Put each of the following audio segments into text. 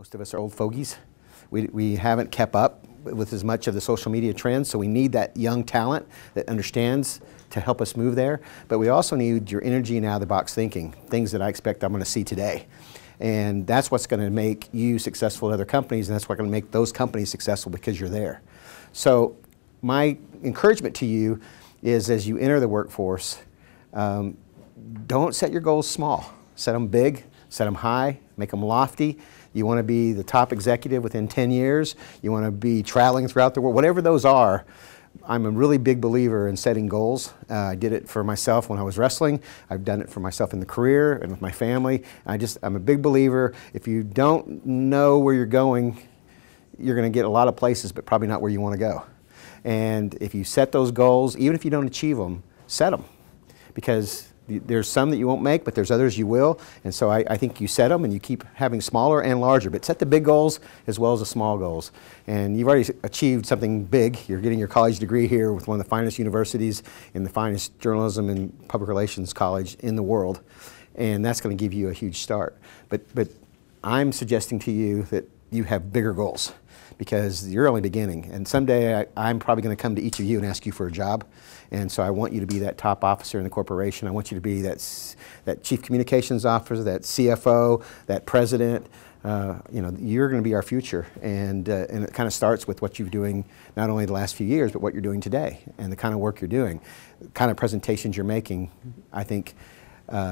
Most of us are old fogies. We haven't kept up with as much of the social media trends, so we need that young talent that understands to help us move there. But we also need your energy and out-of-the-box thinking, things that I expect I'm going to see today. And that's what's going to make you successful at other companies, and that's what's going to make those companies successful because you're there. So my encouragement to you is as you enter the workforce, don't set your goals small. Set them big, set them high, make them lofty. You want to be the top executive within 10 years. You want to be traveling throughout the world. Whatever those are, I'm a really big believer in setting goals. I did it for myself when I was wrestling. I've done it for myself in the career and with my family. I'm a big believer. If you don't know where you're going, you're going to get a lot of places, but probably not where you want to go. And if you set those goals, even if you don't achieve them, set them. Because there's some that you won't make, but there's others you will. And so I think you set them and you keep having smaller and larger, but set the big goals as well as the small goals. And you've already achieved something big. You're getting your college degree here with one of the finest universities in the finest journalism and public relations college in the world. And that's going to give you a huge start. But I'm suggesting to you that you have bigger goals because you're only beginning. And someday I'm probably going to come to each of you and ask you for a job. And so I want you to be that top officer in the corporation. I want you to be that chief communications officer, that CFO, that president. You know, you're going to be our future. And it kind of starts with what you're doing not only the last few years, but what you're doing today and the kind of work you're doing. The kind of presentations you're making, I think,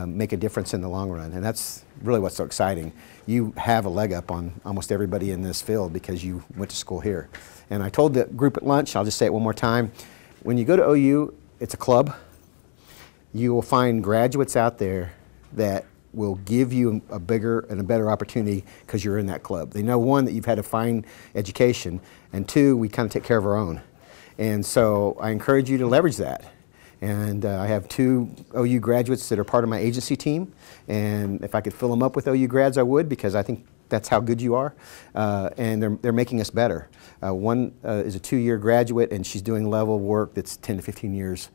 make a difference in the long run. And that's really what's so exciting. You have a leg up on almost everybody in this field because you went to school here. And I told the group at lunch, I'll just say it one more time, when you go to OU, it's a club. You will find graduates out there that will give you a bigger and a better opportunity because you're in that club. They know, one, that you've had a fine education, and two, we kind of take care of our own. And so I encourage you to leverage that. And I have 2 OU graduates that are part of my agency team, and if I could fill them up with OU grads, I would, because I think that's how good you are, and they're making us better. One is a 2-year graduate, and she's doing level work that's 10 to 15 years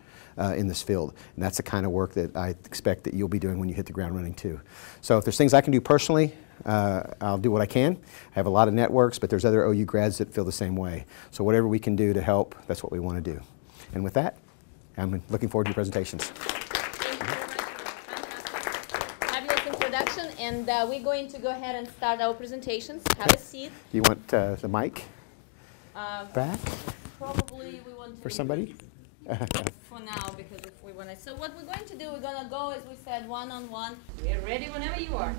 in this field, and that's the kind of work that I expect that you'll be doing when you hit the ground running too. So if there's things I can do personally, I'll do what I can. I have a lot of networks, but there's other OU grads that feel the same way. So whatever we can do to help, that's what we want to do. And with that, I'm looking forward to your presentations. Thank you very much. Fantastic. Fabulous introduction, and we're going to go ahead and start our presentations. Have a seat. You want the mic back? Probably we want to for somebody? for now, because if we want to. So what we're going to do, we're going to go, as we said, one-on-one. We're ready whenever you are.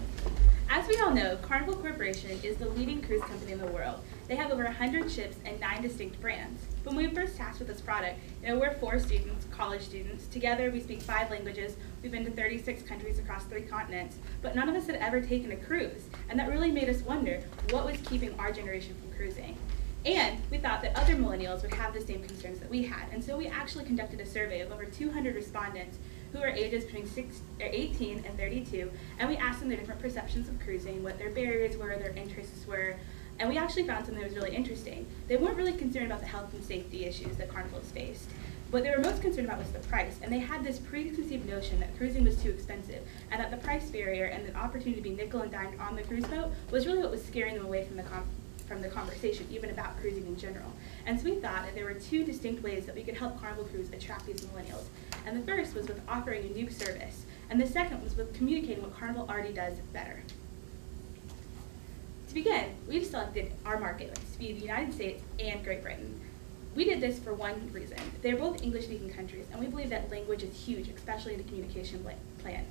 As we all know, Carnival Corporation is the leading cruise company in the world. They have over 100 ships and 9 distinct brands. When we were first tasked with this product, we're 4 students, college students. Together, we speak 5 languages. We've been to 36 countries across 3 continents, but none of us had ever taken a cruise. And that really made us wonder what was keeping our generation from cruising. And we thought that other millennials would have the same concerns that we had. And so we actually conducted a survey of over 200 respondents who are ages between 18 and 32, and we asked them their different perceptions of cruising, what their barriers were, their interests were, and we actually found something that was really interesting. They weren't really concerned about the health and safety issues that Carnival's faced. What they were most concerned about was the price, and they had this preconceived notion that cruising was too expensive, and that the price barrier and the opportunity to be nickel and dimed on the cruise boat was really what was scaring them away from the conversation, even about cruising in general. And so we thought that there were 2 distinct ways that we could help Carnival Cruise attract these millennials. And the first was with offering a new service, and the second was with communicating what Carnival already does better. To begin, we've selected our market to be the United States and Great Britain. We did this for one reason. They're both English-speaking countries, and we believe that language is huge, especially in the communication plan.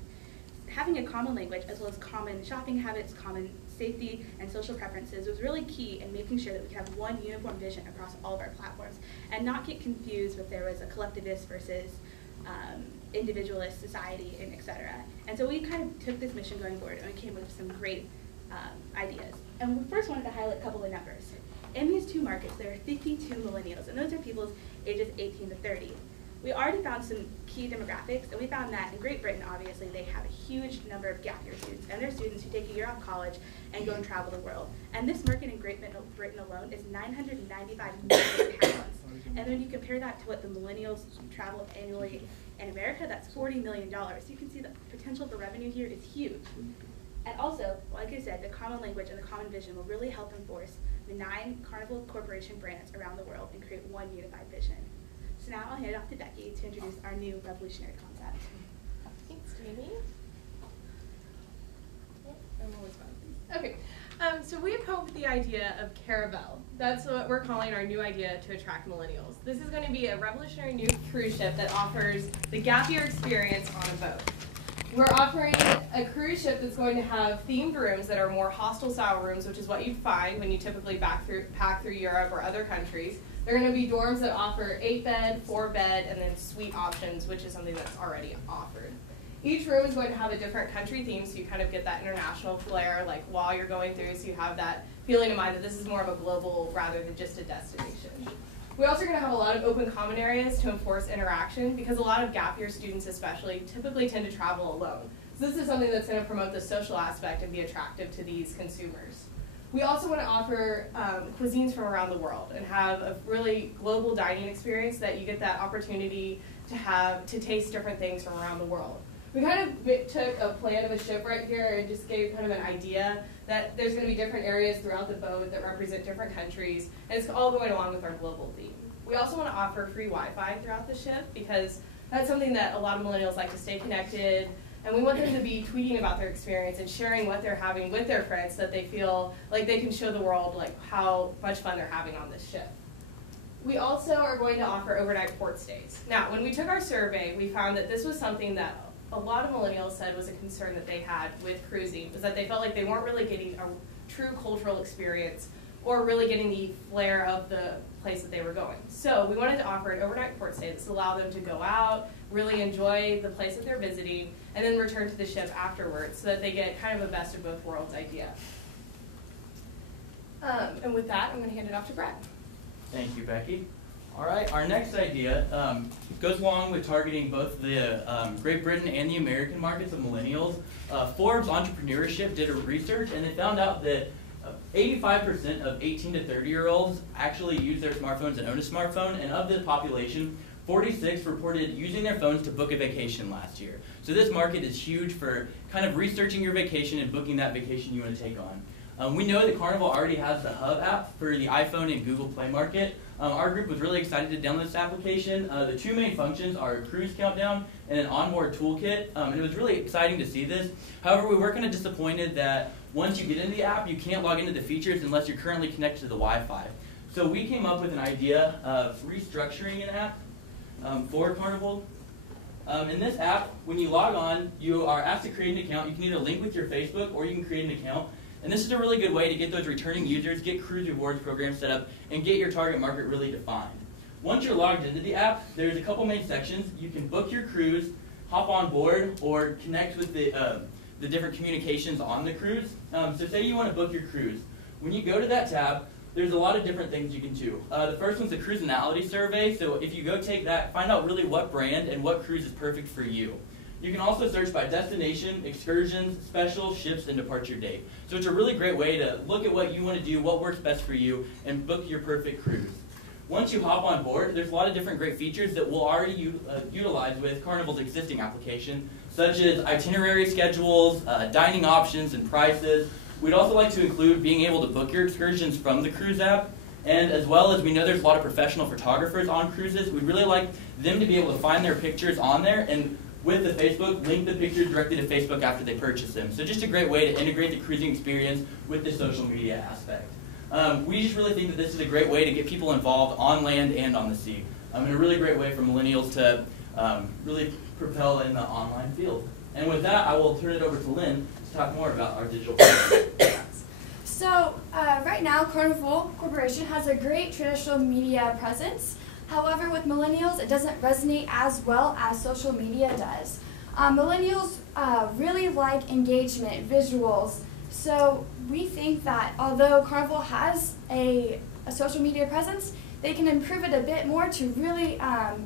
Having a common language, as well as common shopping habits, common safety, and social preferences was really key in making sure that we could have one uniform vision across all of our platforms, and not get confused if there was a collectivist versus individualist society, and etc. And so we kind of took this mission going forward, and we came up with some great ideas. And we first wanted to highlight a couple of numbers. In these 2 markets, there are 52 millennials, and those are people ages 18 to 30. We already found some key demographics, and we found that in Great Britain, obviously, they have a huge number of gap year students, and they're students who take a year off college and go and travel the world. And this market in Great Britain alone is 995 million pounds. And then you compare that to what the millennials travel annually in America, that's $40 million. So you can see the potential for revenue here is huge. And also, like I said, the common language and the common vision will really help enforce the 9 Carnival Corporation brands around the world and create one unified vision. So now I'll hand it off to Becky to introduce our new revolutionary concept. Thanks, Jamie. I'm always fun. Okay, so we have come up with the idea of Carnival. That's what we're calling our new idea to attract millennials. This is going to be a revolutionary new cruise ship that offers the gap year experience on a boat. We're offering a cruise ship that's going to have themed rooms that are more hostel style rooms, which is what you'd find when you typically pack through Europe or other countries. They're going to be dorms that offer 8-bed, 4-bed, and then suite options, which is something that's already offered. Each room is going to have a different country theme, so you kind of get that international flair, like while you're going through, so you have that feeling in mind that this is more of a global rather than just a destination. We also are going to have a lot of open common areas to enforce interaction, because a lot of gap year students especially typically tend to travel alone. So this is something that's going to promote the social aspect and be attractive to these consumers. We also want to offer cuisines from around the world and have a really global dining experience that you get that opportunity to taste different things from around the world. We kind of took a plan of a ship right here and just gave kind of an idea that there's going to be different areas throughout the boat that represent different countries, and it's all going along with our global theme. We also want to offer free Wi-Fi throughout the ship, because that's something that a lot of millennials like to stay connected, and we want them to be tweeting about their experience and sharing what they're having with their friends so that they feel like they can show the world like how much fun they're having on this ship. We also are going to offer overnight port stays. Now, when we took our survey, we found that this was something that a lot of millennials said was a concern that they had with cruising, was that they felt like they weren't really getting a true cultural experience or really getting the flair of the place that they were going. So we wanted to offer an overnight port stay that's allow them to go out, really enjoy the place that they're visiting, and then return to the ship afterwards so that they get kind of a best of both worlds idea. And with that, I'm going to hand it off to Brad. Thank you, Becky. All right, our next idea goes along with targeting both the Great Britain and the American markets of millennials. Forbes Entrepreneurship did a research, and they found out that 85% of 18 to 30-year-olds actually use their smartphones and own a smartphone, and of the population, 46 reported using their phones to book a vacation last year. So this market is huge for kind of researching your vacation and booking that vacation you want to take on. We know that Carnival already has the Hub app for the iPhone and Google Play market. Our group was really excited to download this application. The two main functions are a cruise countdown and an onboard toolkit, and it was really exciting to see this. However, we were kind of disappointed that once you get into the app, you can't log into the features unless you're currently connected to the Wi-Fi. So we came up with an idea of restructuring an app for Carnival. In this app, when you log on, you are asked to create an account. You can either link with your Facebook or you can create an account. And this is a really good way to get those returning users, get cruise rewards programs set up, and get your target market really defined. Once you're logged into the app, there's a couple main sections. You can book your cruise, hop on board, or connect with the different communications on the cruise. So say you want to book your cruise. When you go to that tab, there's a lot of different things you can do. The first one's a cruisinality survey. So if you go take that, find out really what brand and what cruise is perfect for you. You can also search by destination, excursions, special, ships, and departure date. So it's a really great way to look at what you want to do, what works best for you, and book your perfect cruise. Once you hop on board, there's a lot of different great features that we'll already utilize with Carnival's existing application, such as itinerary schedules, dining options, and prices. We'd also like to include being able to book your excursions from the cruise app. And as well as we know there's a lot of professional photographers on cruises, we'd really like them to be able to find their pictures on there and with the Facebook, link the pictures directly to Facebook after they purchase them. So just a great way to integrate the cruising experience with the social media aspect. We just really think that this is a great way to get people involved on land and on the sea. And a really great way for millennials to really propel in the online field. And with that, I will turn it over to Lynn to talk more about our digital program. So right now, Carnival Corporation has a great traditional media presence. However, with millennials, it doesn't resonate as well as social media does. Millennials really like engagement, visuals, so we think that although Carnival has a social media presence, they can improve it a bit more to really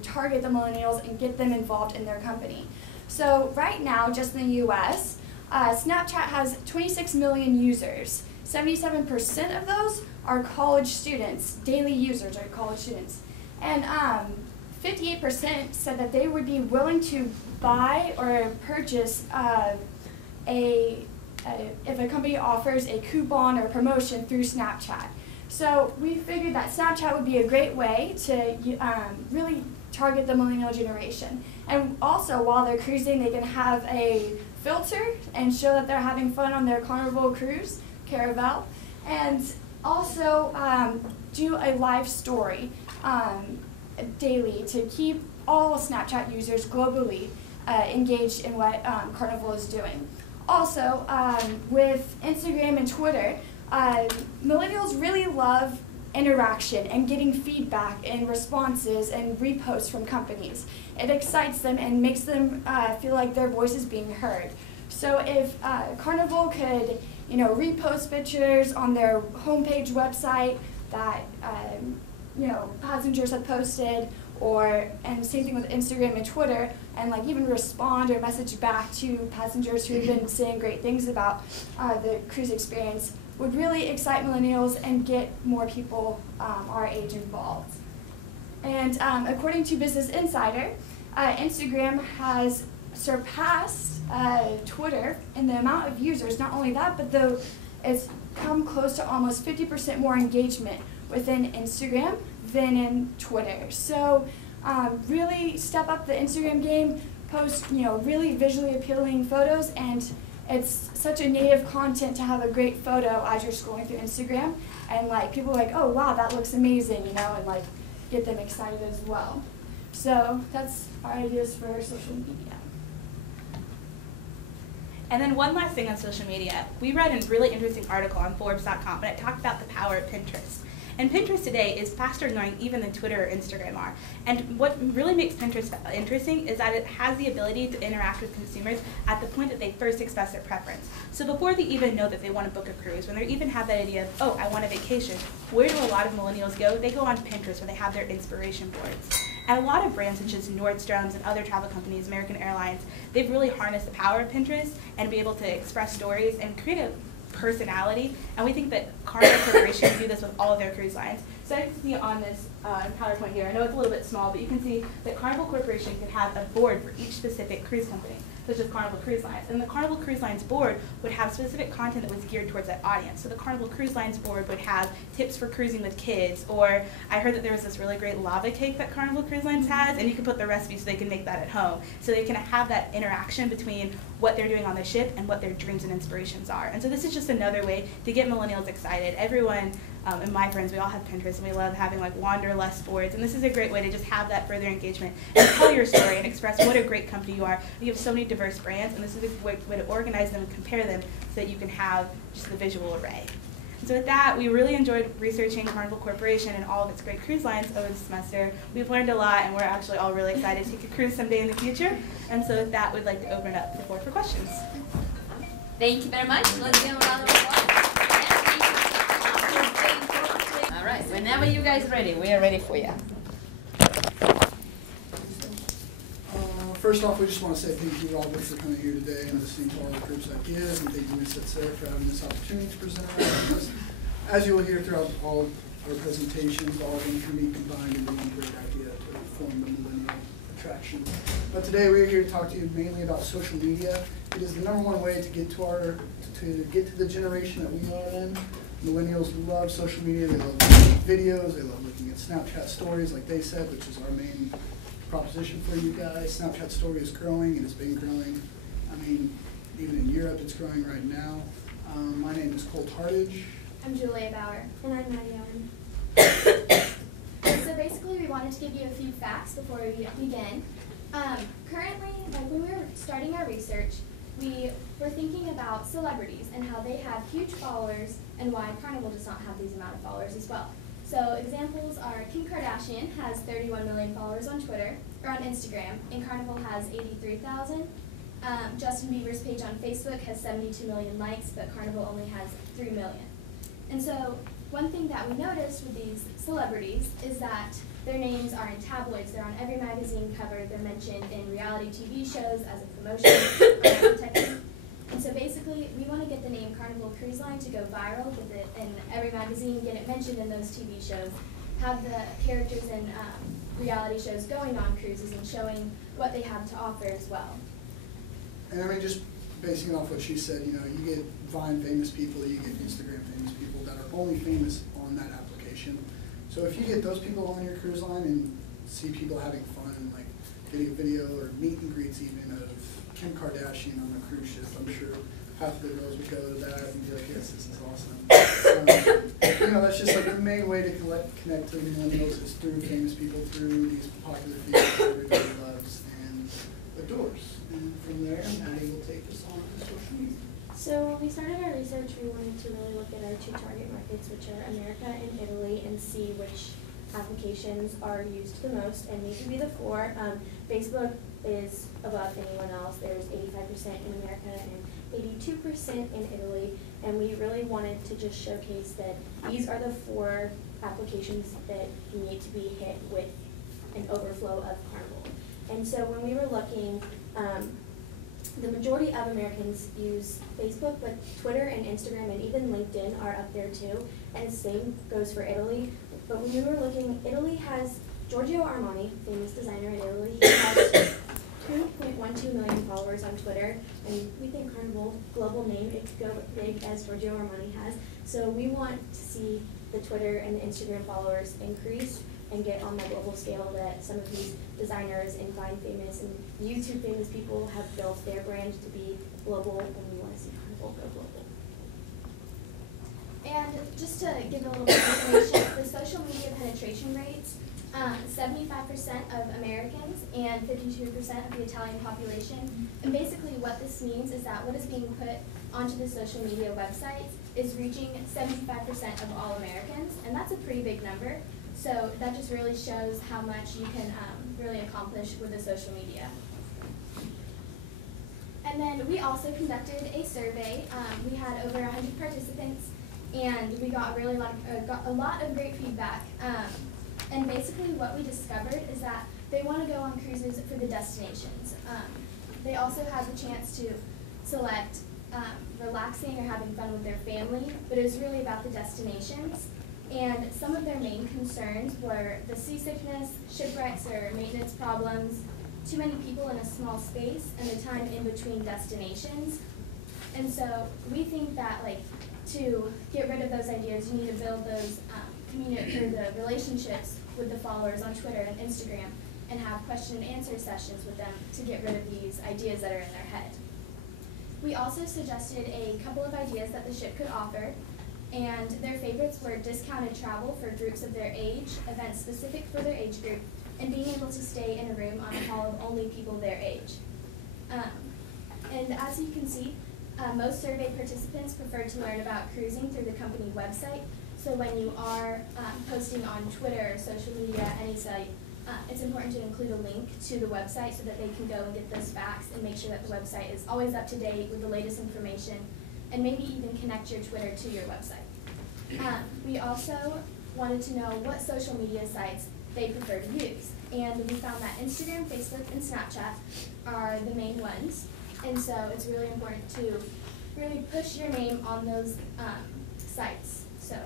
target the millennials and get them involved in their company. So right now, just in the US, Snapchat has 26 million users. 77% of those are college students, daily users are college students. And 58% said that they would be willing to buy or purchase a if a company offers a coupon or promotion through Snapchat. So we figured that Snapchat would be a great way to really target the millennial generation. And also, while they're cruising, they can have a filter and show that they're having fun on their Carnival cruise, Carnival, and also do a live story daily to keep all Snapchat users globally engaged in what Carnival is doing. Also, with Instagram and Twitter, millennials really love interaction and getting feedback and responses and reposts from companies. It excites them and makes them feel like their voice is being heard. So if Carnival could, repost pictures on their homepage website that passengers have posted, and same thing with Instagram and Twitter, and even respond or message back to passengers who have been saying great things about the cruise experience, would really excite millennials and get more people our age involved. And according to Business Insider, Instagram has surpassed Twitter in the amount of users. Not only that, but though it's come close to almost 50% more engagement within Instagram than in Twitter. So really step up the Instagram game, post really visually appealing photos, and it's such a native content to have a great photo as you're scrolling through Instagram, and people are like, oh wow, that looks amazing, and get them excited as well. So that's our ideas for social media. And then one last thing on social media. We read a really interesting article on Forbes.com, and it talked about the power of Pinterest. And Pinterest today is faster growing even than Twitter or Instagram are. And what really makes Pinterest interesting is that it has the ability to interact with consumers at the point that they first express their preference. So before they even know that they want to book a cruise, when they even have that idea of, oh, I want a vacation, where do a lot of millennials go? They go on Pinterest, where they have their inspiration boards. And a lot of brands such as Nordstrom's and other travel companies, American Airlines, they've really harnessed the power of Pinterest and be able to express stories and create a personality, and we think that Carnival Corporation can do this with all of their cruise lines. So I can see on this PowerPoint here, I know it's a little bit small, but you can see that Carnival Corporation can have a board for each specific cruise company, such as Carnival Cruise Lines. And the Carnival Cruise Lines board would have specific content that was geared towards that audience. So the Carnival Cruise Lines board would have tips for cruising with kids, or I heard that there was this really great lava cake that Carnival Cruise Lines has, and you can put the recipe so they can make that at home. So they can have that interaction between what they're doing on the ship and what their dreams and inspirations are. And so this is just another way to get millennials excited. Everyone, and my friends, we all have Pinterest, and we love having wanderlust boards, and this is a great way to just have that further engagement and tell your story and express what a great company you are. You have so many diverse brands, and this is a way to organize them and compare them so that you can have just the visual array. And so with that, we really enjoyed researching Carnival Corporation and all of its great cruise lines over the semester. We've learned a lot, and we're actually all really excited to take a cruise someday in the future. And so with that, we'd like to open it up to the floor for questions. Thank you very much. Let's give a round of applause. All right, whenever you guys are ready, we are ready for you. First off, we just want to say thank you all for coming here today and listening to all the group's ideas, and thank you, Ms. Sarah, for having this opportunity to present our ideas. As you will hear throughout all of our presentations, all of them can be combined into one great idea to form the millennial attraction. But today we are here to talk to you mainly about social media. It is the #1 way to get to the generation that we are in. Millennials love social media. They love videos. They love looking at Snapchat stories, like they said, which is our main proposition for you guys. Snapchat story is growing, and it's been growing. I mean, even in Europe, it's growing right now. My name is Colt Hartage. I'm Julia Bauer. And I'm Maddie Owen. So basically, we wanted to give you a few facts before we begin. Currently, when we were starting our research, we were thinking about celebrities and how they have huge followers and why Carnival does not have these amount of followers as well. So examples are Kim Kardashian has 31 million followers on Twitter, or on Instagram, and Carnival has 83,000. Justin Bieber's page on Facebook has 72 million likes, but Carnival only has 3 million. And so one thing that we noticed with these celebrities is that their names are in tabloids. They're on every magazine cover. They're mentioned in reality TV shows as a promotion or advertising. And so basically, we want to get the name Carnival Cruise Line to go viral, get it in every magazine, get it mentioned in those TV shows, have the characters in reality shows going on cruises and showing what they have to offer as well. And I mean, just basing off what she said, you know, you get Vine famous people, you get Instagram famous people that are only famous on that application. So if you get those people on your cruise line and see people having fun and like getting a video or meet and greets even of Kim Kardashian on a cruise ship, I'm sure half of the girls would go to that and be like, yes, this is awesome. You know, that's just like the main way to connect to millennials is through famous people, through these popular people that everybody loves and adores. And from there, Maddie will take us on to social media. So when we started our research, we wanted to really look at our two target markets, which are America and Italy, and see which applications are used the most, and these would be the four. Facebook is above anyone else. There's 85% in America and 82% in Italy, and we really wanted to just showcase that these are the four applications that need to be hit with an overflow of Carnival. And so when we were looking, the majority of Americans use Facebook, but Twitter and Instagram and even LinkedIn are up there too, and the same goes for Italy. But when we were looking, Italy has Giorgio Armani, famous designer in Italy. He has 2.12 million followers on Twitter, and we think Carnival, global name, it could go big as Giorgio Armani has. So we want to see the Twitter and the Instagram followers increase and get on the global scale that some of these designers and Vine famous and YouTube famous people have built their brand to be global, and we want to see Carnival go global. And just to give a little bit of information, the social media penetration rates, 75% of Americans and 52% of the Italian population. And basically what this means is that what is being put onto the social media websites is reaching 75% of all Americans, and that's a pretty big number. So that just really shows how much you can really accomplish with the social media. And then we also conducted a survey. We had over 100 participants, and we got a lot of great feedback. And basically what we discovered is that they want to go on cruises for the destinations. They also have the chance to select relaxing or having fun with their family, but it was really about the destinations. And some of their main concerns were the seasickness, shipwrecks or maintenance problems, too many people in a small space, and the time in between destinations. And so we think that to get rid of those ideas, you need to build those the relationships with the followers on Twitter and Instagram, and have question and answer sessions with them to get rid of these ideas that are in their head. We also suggested a couple of ideas that the ship could offer, and their favorites were discounted travel for groups of their age, events specific for their age group, and being able to stay in a room on a hall of only people their age. And as you can see, most survey participants prefer to learn about cruising through the company website. So when you are posting on Twitter or social media, any site, it's important to include a link to the website so that they can go and get those facts and make sure that the website is always up to date with the latest information, and maybe even connect your Twitter to your website. We also wanted to know what social media sites they prefer to use, and we found that Instagram, Facebook, and Snapchat are the main ones, and so it's really important to really push your name on those sites. So.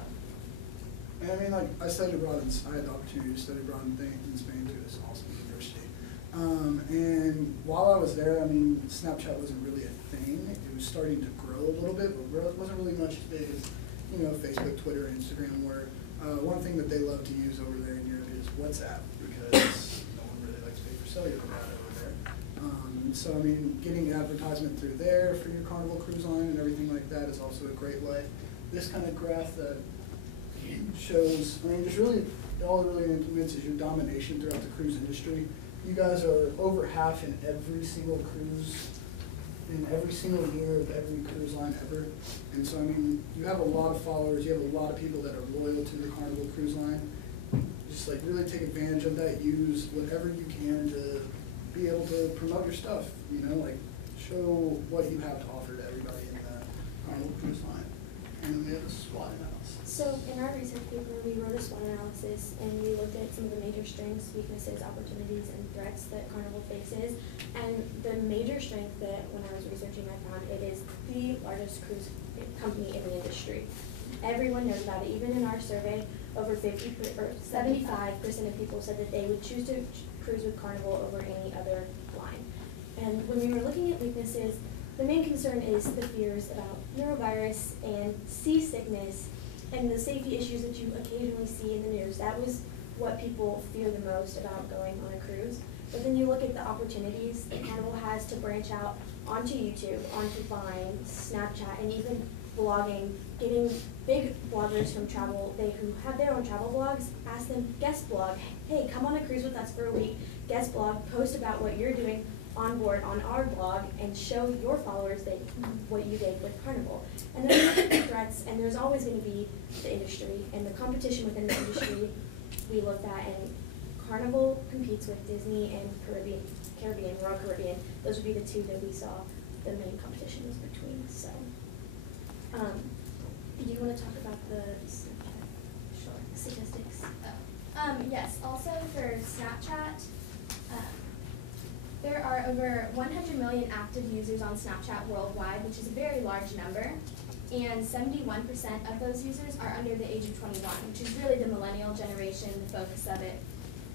And I mean, I studied abroad, I had the opportunity to study abroad in Spain too. It's an awesome university. And while I was there, I mean, Snapchat wasn't really a thing. It was starting to grow a little bit, but it wasn't really much as big as, Facebook, Twitter, and Instagram were. One thing that they love to use over there in Europe is WhatsApp, because no one really likes paper cellular data over there. So, I mean, getting advertisement through there for your Carnival cruise line and everything like that is also a great way. This kind of graph that shows, just really, all it really implements is your domination throughout the cruise industry. You guys are over half in every single cruise, in every single year of every cruise line ever. And so, I mean, you have a lot of followers, you have a lot of people that are loyal to the Carnival cruise line. Just really take advantage of that, use whatever you can to be able to promote your stuff, show what you have to offer to everybody in the Carnival cruise line. And we have a SWOT analysis. So in our research paper, we wrote a SWOT analysis, and we looked at some of the major strengths, weaknesses, opportunities, and threats that Carnival faces. And the major strength that, when I was researching, I found it is the largest cruise company in the industry. Everyone knows about it. Even in our survey, over 75% of people said that they would choose to cruise with Carnival over any other line. And when we were looking at weaknesses, the main concern is the fears about neurovirus and seasickness and the safety issues that you occasionally see in the news. That was what people fear the most about going on a cruise. But then you look at the opportunities that Carnival has to branch out onto YouTube, onto Vine, Snapchat, and even blogging, getting big bloggers from travel, who have their own travel blogs, ask them, guest blog, hey, come on a cruise with us for a week, guest blog, post about what you're doing on board on our blog, and show your followers what you did with Carnival. And then look at the threats, and there's always going to be the industry, and the competition within the industry we looked at, and Carnival competes with Disney and Royal Caribbean. Those would be the two that we saw the main competition was between. So, do you want to talk about the Snapchat statistics? Yes, also for Snapchat, there are over 100 million active users on Snapchat worldwide, which is a very large number. And 71% of those users are under the age of 21, which is really the millennial generation, the focus of it.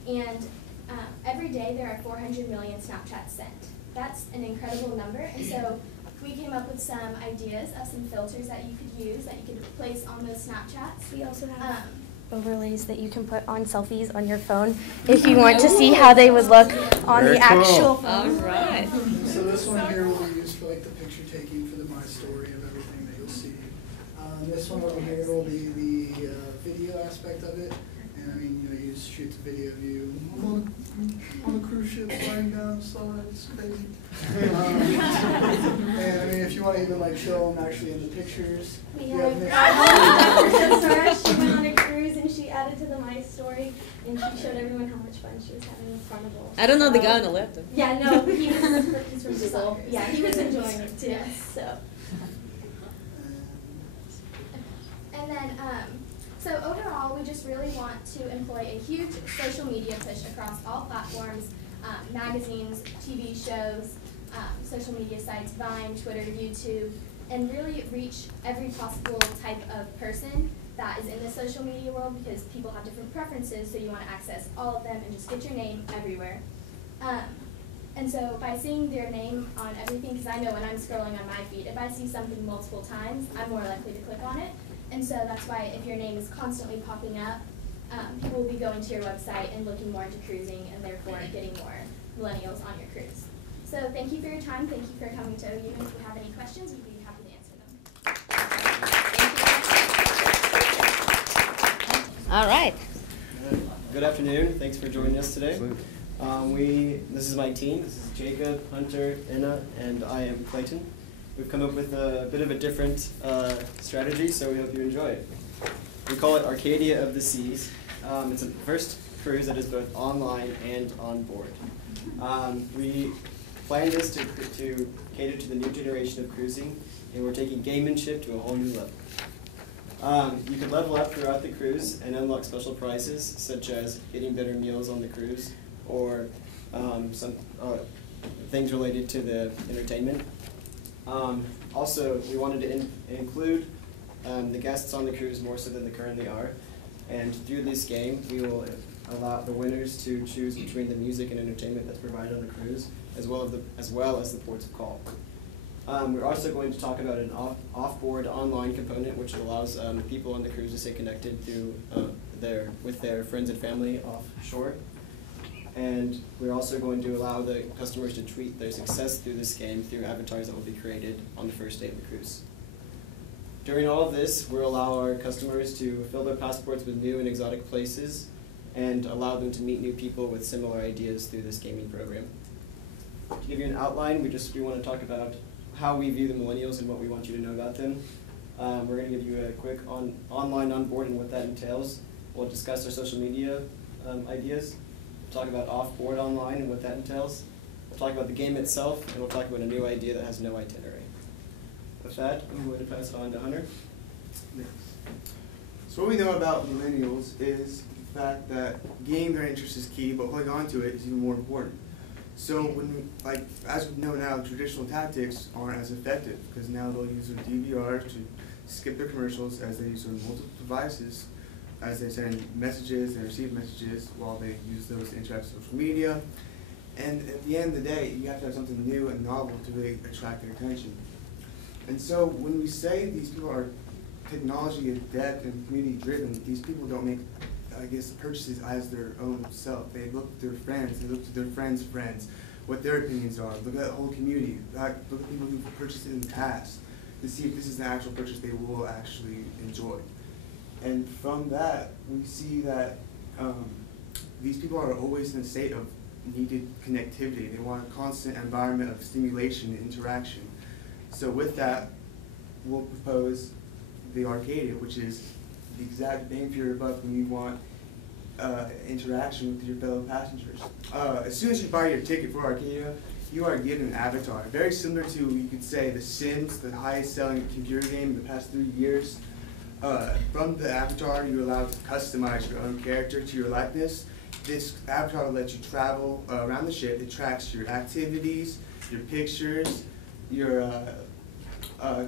And every day there are 400 million Snapchats sent. That's an incredible number, and so we came up with some ideas of some filters that you could use, that you could place on those Snapchats. We also have overlays that you can put on selfies on your phone if you want to see how they would look on Very the actual phone. All right. So this one here will be used for like the picture taking for the My Story of everything that you'll see. This one over here will be the video aspect of it. And I mean, you know, you just shoot the video of you on a cruise ship flying down the side. It's crazy. And I mean, if you want to even like show them actually in the pictures. We you have have she went on a cruise and she added to the My Story, and she showed everyone how much fun she was having with Carnival. I don't know the guy on the left. Yeah, no, he's from Brazil. Yeah, he was enjoying it too. So. And then, so overall, we just really want to employ a huge social media push across all platforms, magazines, TV shows, social media sites, Vine, Twitter, YouTube, and really reach every possible type of person that is in the social media world, because people have different preferences, so you want to access all of them and just get your name everywhere. And so by seeing their name on everything, because I know when I'm scrolling on my feed, if I see something multiple times, I'm more likely to click on it. And so that's why if your name is constantly popping up, people will be going to your website and looking more into cruising, and therefore getting more millennials on your cruise. So thank you for your time. Thank you for coming to OU. And if you have any questions, we'd be happy to answer them. All right. Good afternoon. Thanks for joining us today. This is my team. This is Jacob, Hunter, Anna, and I am Clayton. We've come up with a bit of a different strategy, so we hope you enjoy it. We call it Arcadia of the Seas. It's the first cruise that is both online and on board. We planned this to cater to the new generation of cruising, and we're taking gamemanship to a whole new level. You can level up throughout the cruise and unlock special prizes, such as getting better meals on the cruise, or some things related to the entertainment. Also, we wanted to include the guests on the cruise more so than they currently are. And through this game, we will allow the winners to choose between the music and entertainment that's provided on the cruise, as well as the ports of call. We're also going to talk about an off-board online component, which allows people on the cruise to stay connected through with their friends and family offshore. And we're also going to allow the customers to tweet their success through this game through avatars that will be created on the first day of the cruise. During all of this, we'll allow our customers to fill their passports with new and exotic places and allow them to meet new people with similar ideas through this gaming program. To give you an outline, we want to talk about how we view the millennials and what we want you to know about them. We're going to give you a quick online on board and what that entails. We'll discuss our social media ideas. We'll talk about off-board online and what that entails. We'll talk about the game itself, and we'll talk about a new idea that has no itinerary. With that, I'm going to pass it on to Hunter. So what we know about millennials is the fact that gaining their interest is key, but holding on to it is even more important. So as we know now, traditional tactics aren't as effective, because now they'll use their DVRs to skip their commercials, as they use their multiple devices, as they send messages and receive messages while they use those to interact with social media. And at the end of the day, you have to have something new and novel to really attract their attention. And so when we say these people are technology adept and community driven, these people don't make, I guess, purchases as their own self. They look to their friends, they look to their friends' friends, what their opinions are. Look at the whole community. Look at people who've purchased it in the past to see if this is an actual purchase they will actually enjoy. And from that, we see that these people are always in a state of needed connectivity. They want a constant environment of stimulation and interaction. So with that, we'll propose the Arcadia, which is the exact bang for your buck when you want interaction with your fellow passengers. As soon as you buy your ticket for Arcadia, you are given an avatar, very similar to, you could say, The Sims, the highest selling computer game in the past 3 years. From the avatar, you're allowed to customize your own character to your likeness. This avatar will let you travel around the ship. It tracks your activities, your pictures, your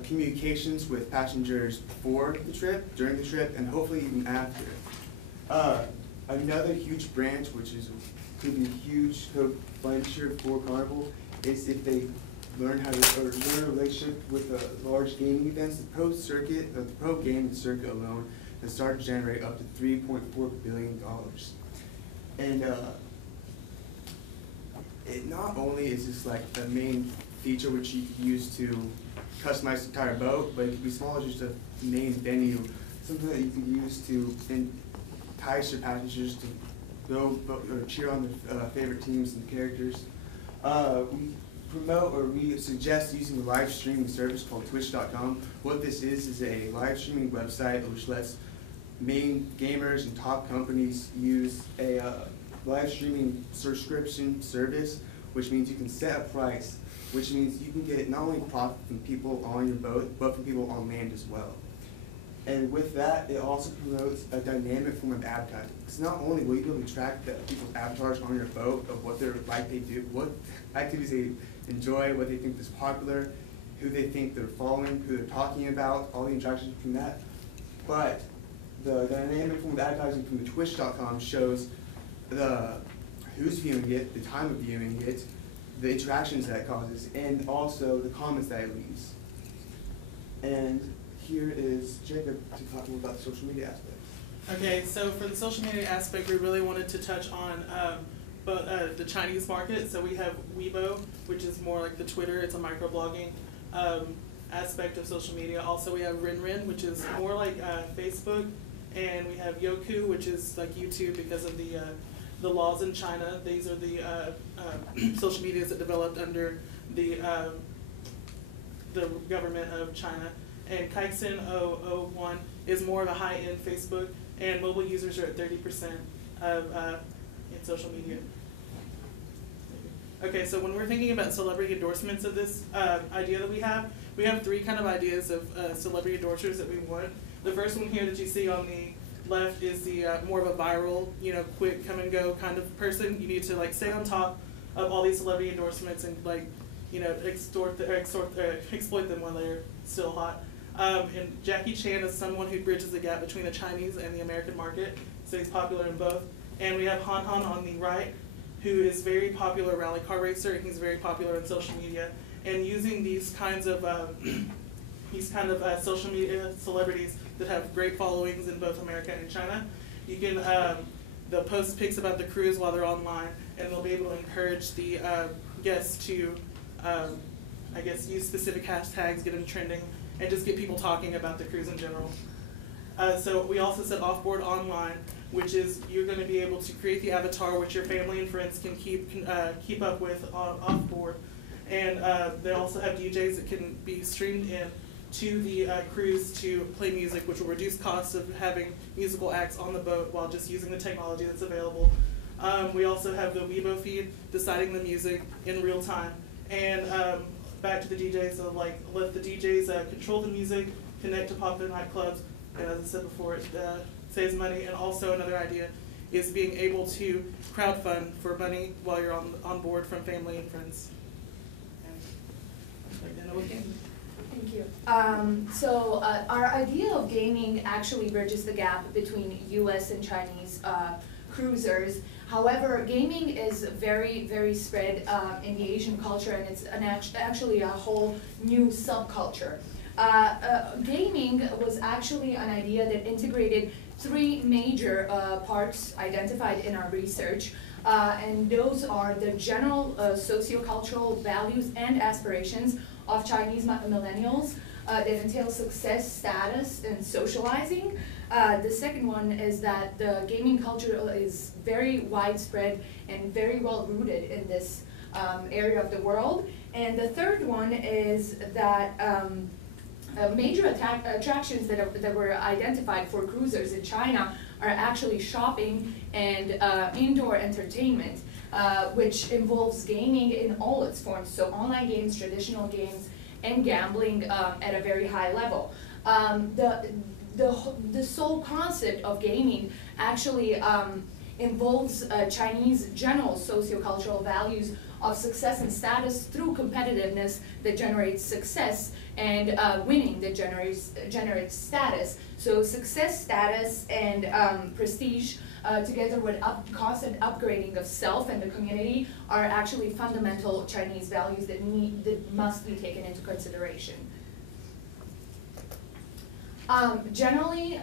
communications with passengers before the trip, during the trip, and hopefully even after. Another huge branch, which could be a huge venture for Carnival, is if they learn how to learn a relationship with large gaming events. The pro gaming circuit alone has started to generate up to $3.4 billion. And it not only is this like the main feature which you could use to customize the entire boat, but it could be small as just a main venue, something that you could use to entice your passengers to go or cheer on their favorite teams and characters. We promote, or we suggest using a live streaming service called Twitch.com. What this is a live streaming website which lets main gamers and top companies use a live streaming subscription service, which means you can set a price, which means you can get not only profit from people on your boat, but from people on land as well. And with that, it also promotes a dynamic form of advertising. Because not only will you be able to track the people's avatars on your boat of what they're like, they do, what activities they enjoy, what they think is popular, who they think they're following, who they're talking about, all the interactions from that. But the dynamic form of advertising from the Twitch.com shows who's viewing it, the time of viewing it, the interactions that it causes, and also the comments that it leaves. And here is Jacob to talk more about the social media aspect. Okay, so for the social media aspect, we really wanted to touch on the Chinese market. So we have Weibo, which is more like the Twitter, it's a microblogging aspect of social media. Also we have Rinrin, which is more like Facebook, and we have Youku, which is like YouTube because of the laws in China. These are the social medias that developed under the government of China. And Kaixin 001 is more of a high-end Facebook, and mobile users are at 30% of in social media. Okay, so when we're thinking about celebrity endorsements of this idea that we have 3 kind of ideas of celebrity endorsers that we want. The first one here that you see on the left is the more of a viral, quick come and go kind of person. You need to like stay on top of all these celebrity endorsements and like, exploit them while they're still hot. And Jackie Chan is someone who bridges the gap between the Chinese and the American market, so he's popular in both. And we have Han Han on the right, who is very popular rally car racer, and he's very popular in social media. And using these kinds of social media celebrities that have great followings in both America and China, you can they'll post pics about the cruise while they're online, and they'll be able to encourage the guests to, I guess, use specific hashtags, get them trending, and just get people talking about the cruise in general. So we also said offboard online, which is you're going to be able to create the avatar which your family and friends can keep up with offboard. And they also have DJs that can be streamed in to the cruise to play music, which will reduce costs of having musical acts on the boat while just using the technology that's available. We also have the Weibo feed, deciding the music in real time. And back to the DJs, so like let the DJs control the music, connect to popular nightclubs, and as I said before, it saves money. And also another idea is being able to crowdfund for money while you're on board from family and friends. Thank you. So our idea of gaming actually bridges the gap between U.S. and Chinese cruisers. However, gaming is very, very spread in the Asian culture, and it's actually a whole new subculture. Gaming was actually an idea that integrated three major parts identified in our research, and those are the general sociocultural values and aspirations of Chinese millennials that entail success, status, and socializing. The second one is that the gaming culture is very widespread and very well rooted in this area of the world. And the third one is that major attractions that were identified for cruisers in China are actually shopping and indoor entertainment, which involves gaming in all its forms, so online games, traditional games, and gambling at a very high level. The sole concept of gaming actually involves Chinese general sociocultural values of success and status through competitiveness that generates success, and winning that generates status. So success, status, and prestige, together with constant upgrading of self and the community, are actually fundamental Chinese values that must be taken into consideration. Generally,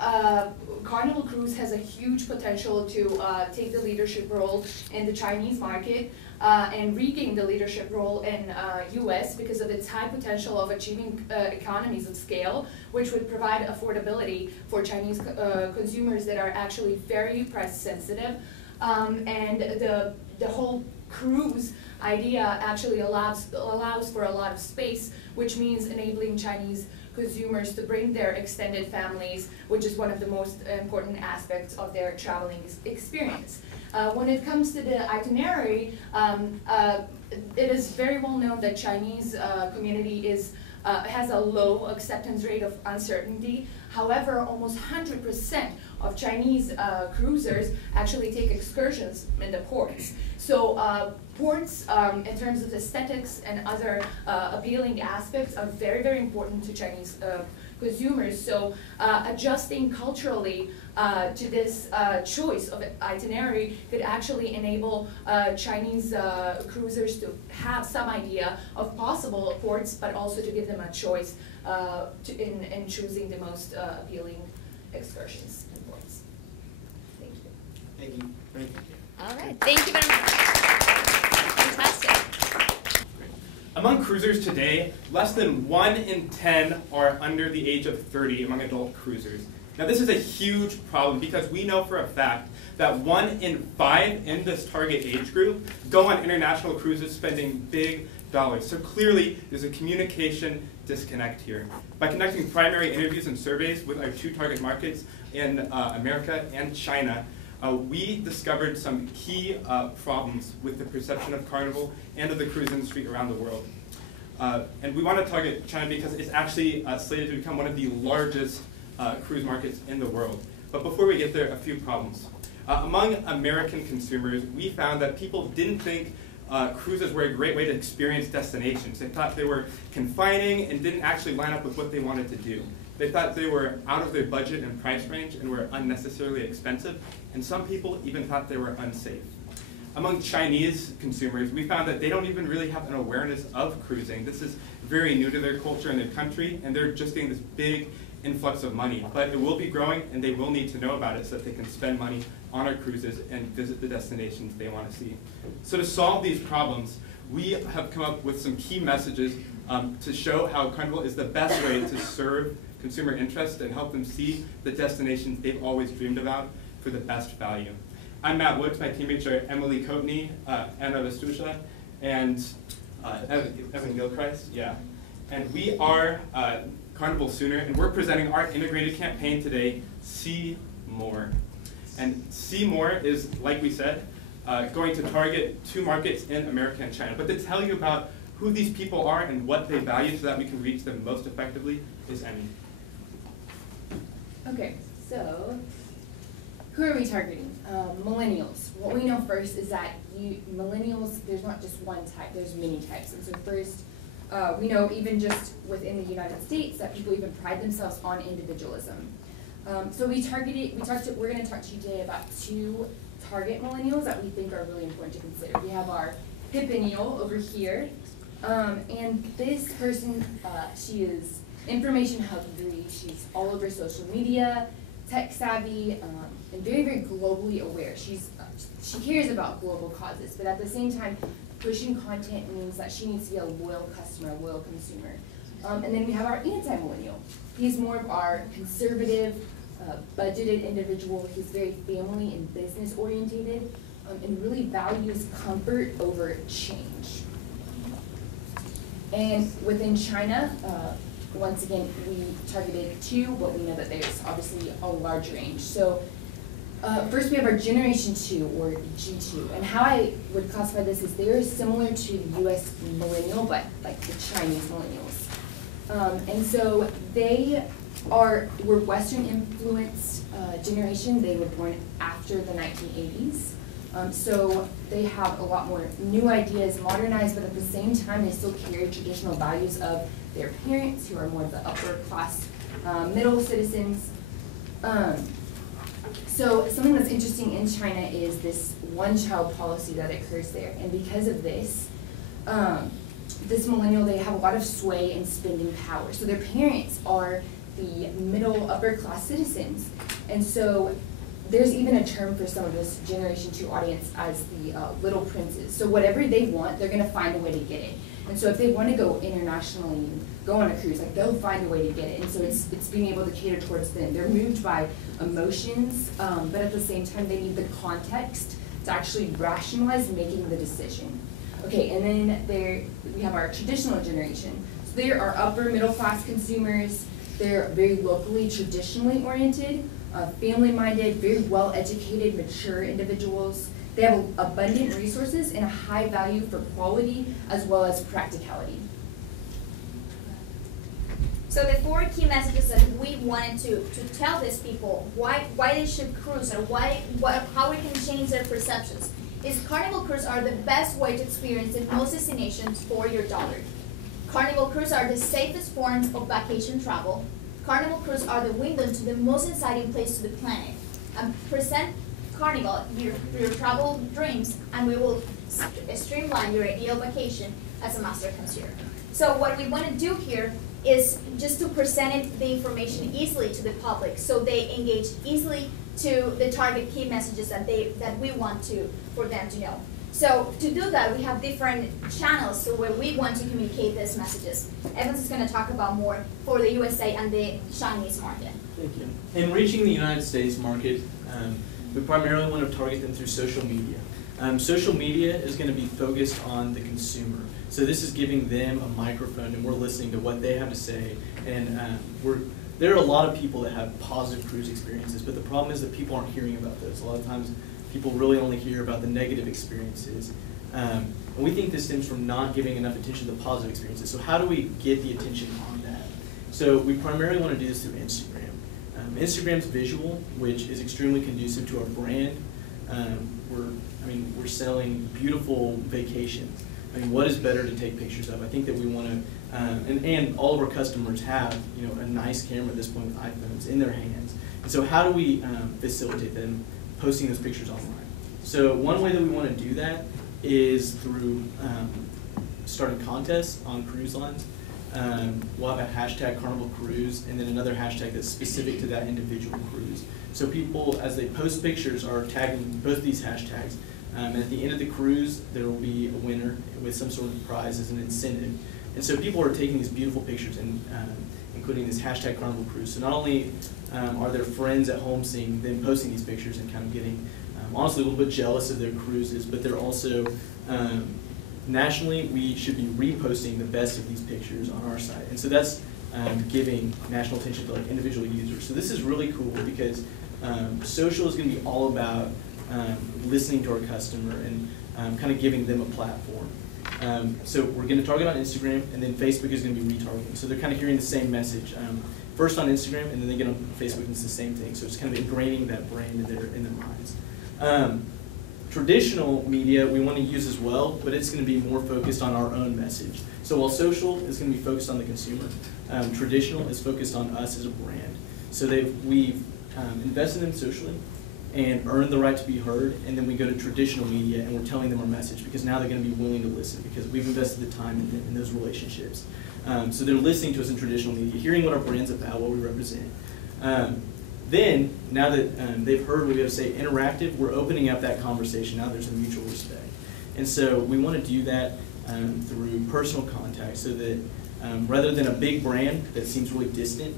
Carnival Cruise has a huge potential to take the leadership role in the Chinese market and regain the leadership role in US because of its high potential of achieving economies of scale, which would provide affordability for Chinese consumers that are actually very price sensitive. And the whole cruise idea actually allows for a lot of space, which means enabling Chinese consumers to bring their extended families, which is one of the most important aspects of their traveling experience. When it comes to the itinerary, it is very well known that Chinese community has a low acceptance rate of uncertainty. However, almost 100% of Chinese cruisers actually take excursions in the ports. So ports, in terms of aesthetics and other appealing aspects, are very, very important to Chinese consumers. So adjusting culturally to this choice of itinerary could actually enable Chinese cruisers to have some idea of possible ports, but also to give them a choice in choosing the most appealing excursions and ports. Thank you. Thank you. Thank you. All right, thank you very much. Fantastic. Among cruisers today, less than 1 in 10 are under the age of 30 among adult cruisers. Now this is a huge problem because we know for a fact that 1 in 5 in this target age group go on international cruises spending big dollars. So clearly there's a communication disconnect here. By conducting primary interviews and surveys with our 2 target markets in America and China, we discovered some key problems with the perception of Carnival and of the cruise industry around the world. And we want to target China because it's actually slated to become one of the largest cruise markets in the world. But before we get there, a few problems. Among American consumers, we found that people didn't think cruises were a great way to experience destinations. They thought they were confining and didn't actually line up with what they wanted to do. They thought they were out of their budget and price range and were unnecessarily expensive, and some people even thought they were unsafe. Among Chinese consumers, we found that they don't even really have an awareness of cruising. This is very new to their culture and their country, and they're just getting this big influx of money. But it will be growing, and they will need to know about it so that they can spend money on our cruises and visit the destinations they want to see. So to solve these problems, we have come up with some key messages to show how Carnival is the best way to serve consumer interest and help them see the destinations they've always dreamed about for the best value. I'm Matt Woods. My teammates are Emily Coatney, Anna Vestusha, and Evan Gilchrist. Yeah. And we are Carnival Sooner, and we're presenting our integrated campaign today, See More. And See More is, like we said, going to target 2 markets in America and China. But to tell you about who these people are and what they value so that we can reach them most effectively is Emmy. Okay, so who are we targeting? Millennials. What we know first is that millennials, there's not just one type, there's many types. And so first, we know even just within the United States that people even pride themselves on individualism. So we're going to talk to you today about 2 target millennials that we think are really important to consider. We have our hippennial over here, and this person, she is information hungry. She's all over social media, tech savvy, and very, very globally aware. She cares about global causes, but at the same time, pushing content means that she needs to be a loyal customer, a loyal consumer. And then we have our anti-millennial. He's more of our conservative, budgeted individual. He's very family and business orientated, and really values comfort over change. And within China, once again, we targeted 2, but we know that there's obviously a large range. So first we have our Generation 2, or G2. And how I would classify this is they're similar to the US millennial, but like the Chinese millennials. And so they were Western influenced generation. They were born after the 1980s. So they have a lot more new ideas, modernized, but at the same time they still carry traditional values of their parents, who are more of the upper class, middle citizens. So something that's interesting in China is this one-child policy that occurs there. And because of this, this millennial, they have a lot of sway and spending power. So their parents are the middle upper class citizens. And so there's even a term for some of this Generation 2 audience as the little princes. So whatever they want, they're gonna find a way to get it. And so if they want to go internationally and go on a cruise, like they'll find a way to get it. And so it's being able to cater towards them. They're moved by emotions, but at the same time they need the context to actually rationalize making the decision. Okay, and then we have our traditional generation. So they are upper middle class consumers. They're very locally, traditionally oriented, family-minded, very well-educated, mature individuals. They have abundant resources and a high value for quality as well as practicality. So the 4 key messages that we wanted to tell these people why they should cruise, or how we can change their perceptions, is Carnival Cruise are the best way to experience the most destinations for your dollar. Carnival Cruise are the safest forms of vacation travel. Carnival Cruise are the window to the most exciting place to the planet. And present Carnival, your travel dreams, and we will streamline your ideal vacation as a master concierge. So what we want to do here is just to present the information easily to the public, so they engage easily to the target key messages that we want for them to know. So to do that, we have different channels where we want to communicate these messages. Evans is going to talk about more for the USA and the Chinese market. Thank you. In reaching the United States market, we primarily want to target them through social media. Social media is going to be focused on the consumer. So this is giving them a microphone, and we're listening to what they have to say. And there are a lot of people that have positive cruise experiences, but the problem is that people aren't hearing about those. A lot of times people really only hear about the negative experiences. And we think this stems from not giving enough attention to the positive experiences. So how do we get the attention on that? So we primarily want to do this through Instagram. Instagram's visual, which is extremely conducive to our brand. We're selling beautiful vacations. I mean, what is better to take pictures of? I think that we want to, and all of our customers have, a nice camera at this point with iPhones in their hands. And so how do we facilitate them posting those pictures online? So one way that we want to do that is through starting contests on cruise lines. We'll have a hashtag Carnival Cruise, and then another hashtag that's specific to that individual cruise. So people, as they post pictures, are tagging both these hashtags. And at the end of the cruise, there will be a winner with some sort of prize as an incentive. And so people are taking these beautiful pictures and including this hashtag Carnival Cruise. So not only are their friends at home seeing them posting these pictures and kind of getting, honestly, a little bit jealous of their cruises, but they're also, nationally, we should be reposting the best of these pictures on our site. And so that's giving national attention to like individual users. So this is really cool because social is going to be all about listening to our customer and kind of giving them a platform. So we're going to target on Instagram, and then Facebook is going to be retargeting. So they're kind of hearing the same message. First on Instagram, and then they get on Facebook, and it's the same thing. So it's kind of ingraining that brand in their minds. Traditional media we want to use as well, but it's going to be more focused on our own message. So while social is going to be focused on the consumer, traditional is focused on us as a brand. So we've invested in socially, and earn the right to be heard, and then we go to traditional media and we're telling them our message because now they're going to be willing to listen because we've invested the time in those relationships. So they're listening to us in traditional media, hearing what our brand's about, what we represent. Then, now that they've heard what we have to say interactive, we're opening up that conversation. Now there's a mutual respect. And so we want to do that through personal contact so that rather than a big brand that seems really distant,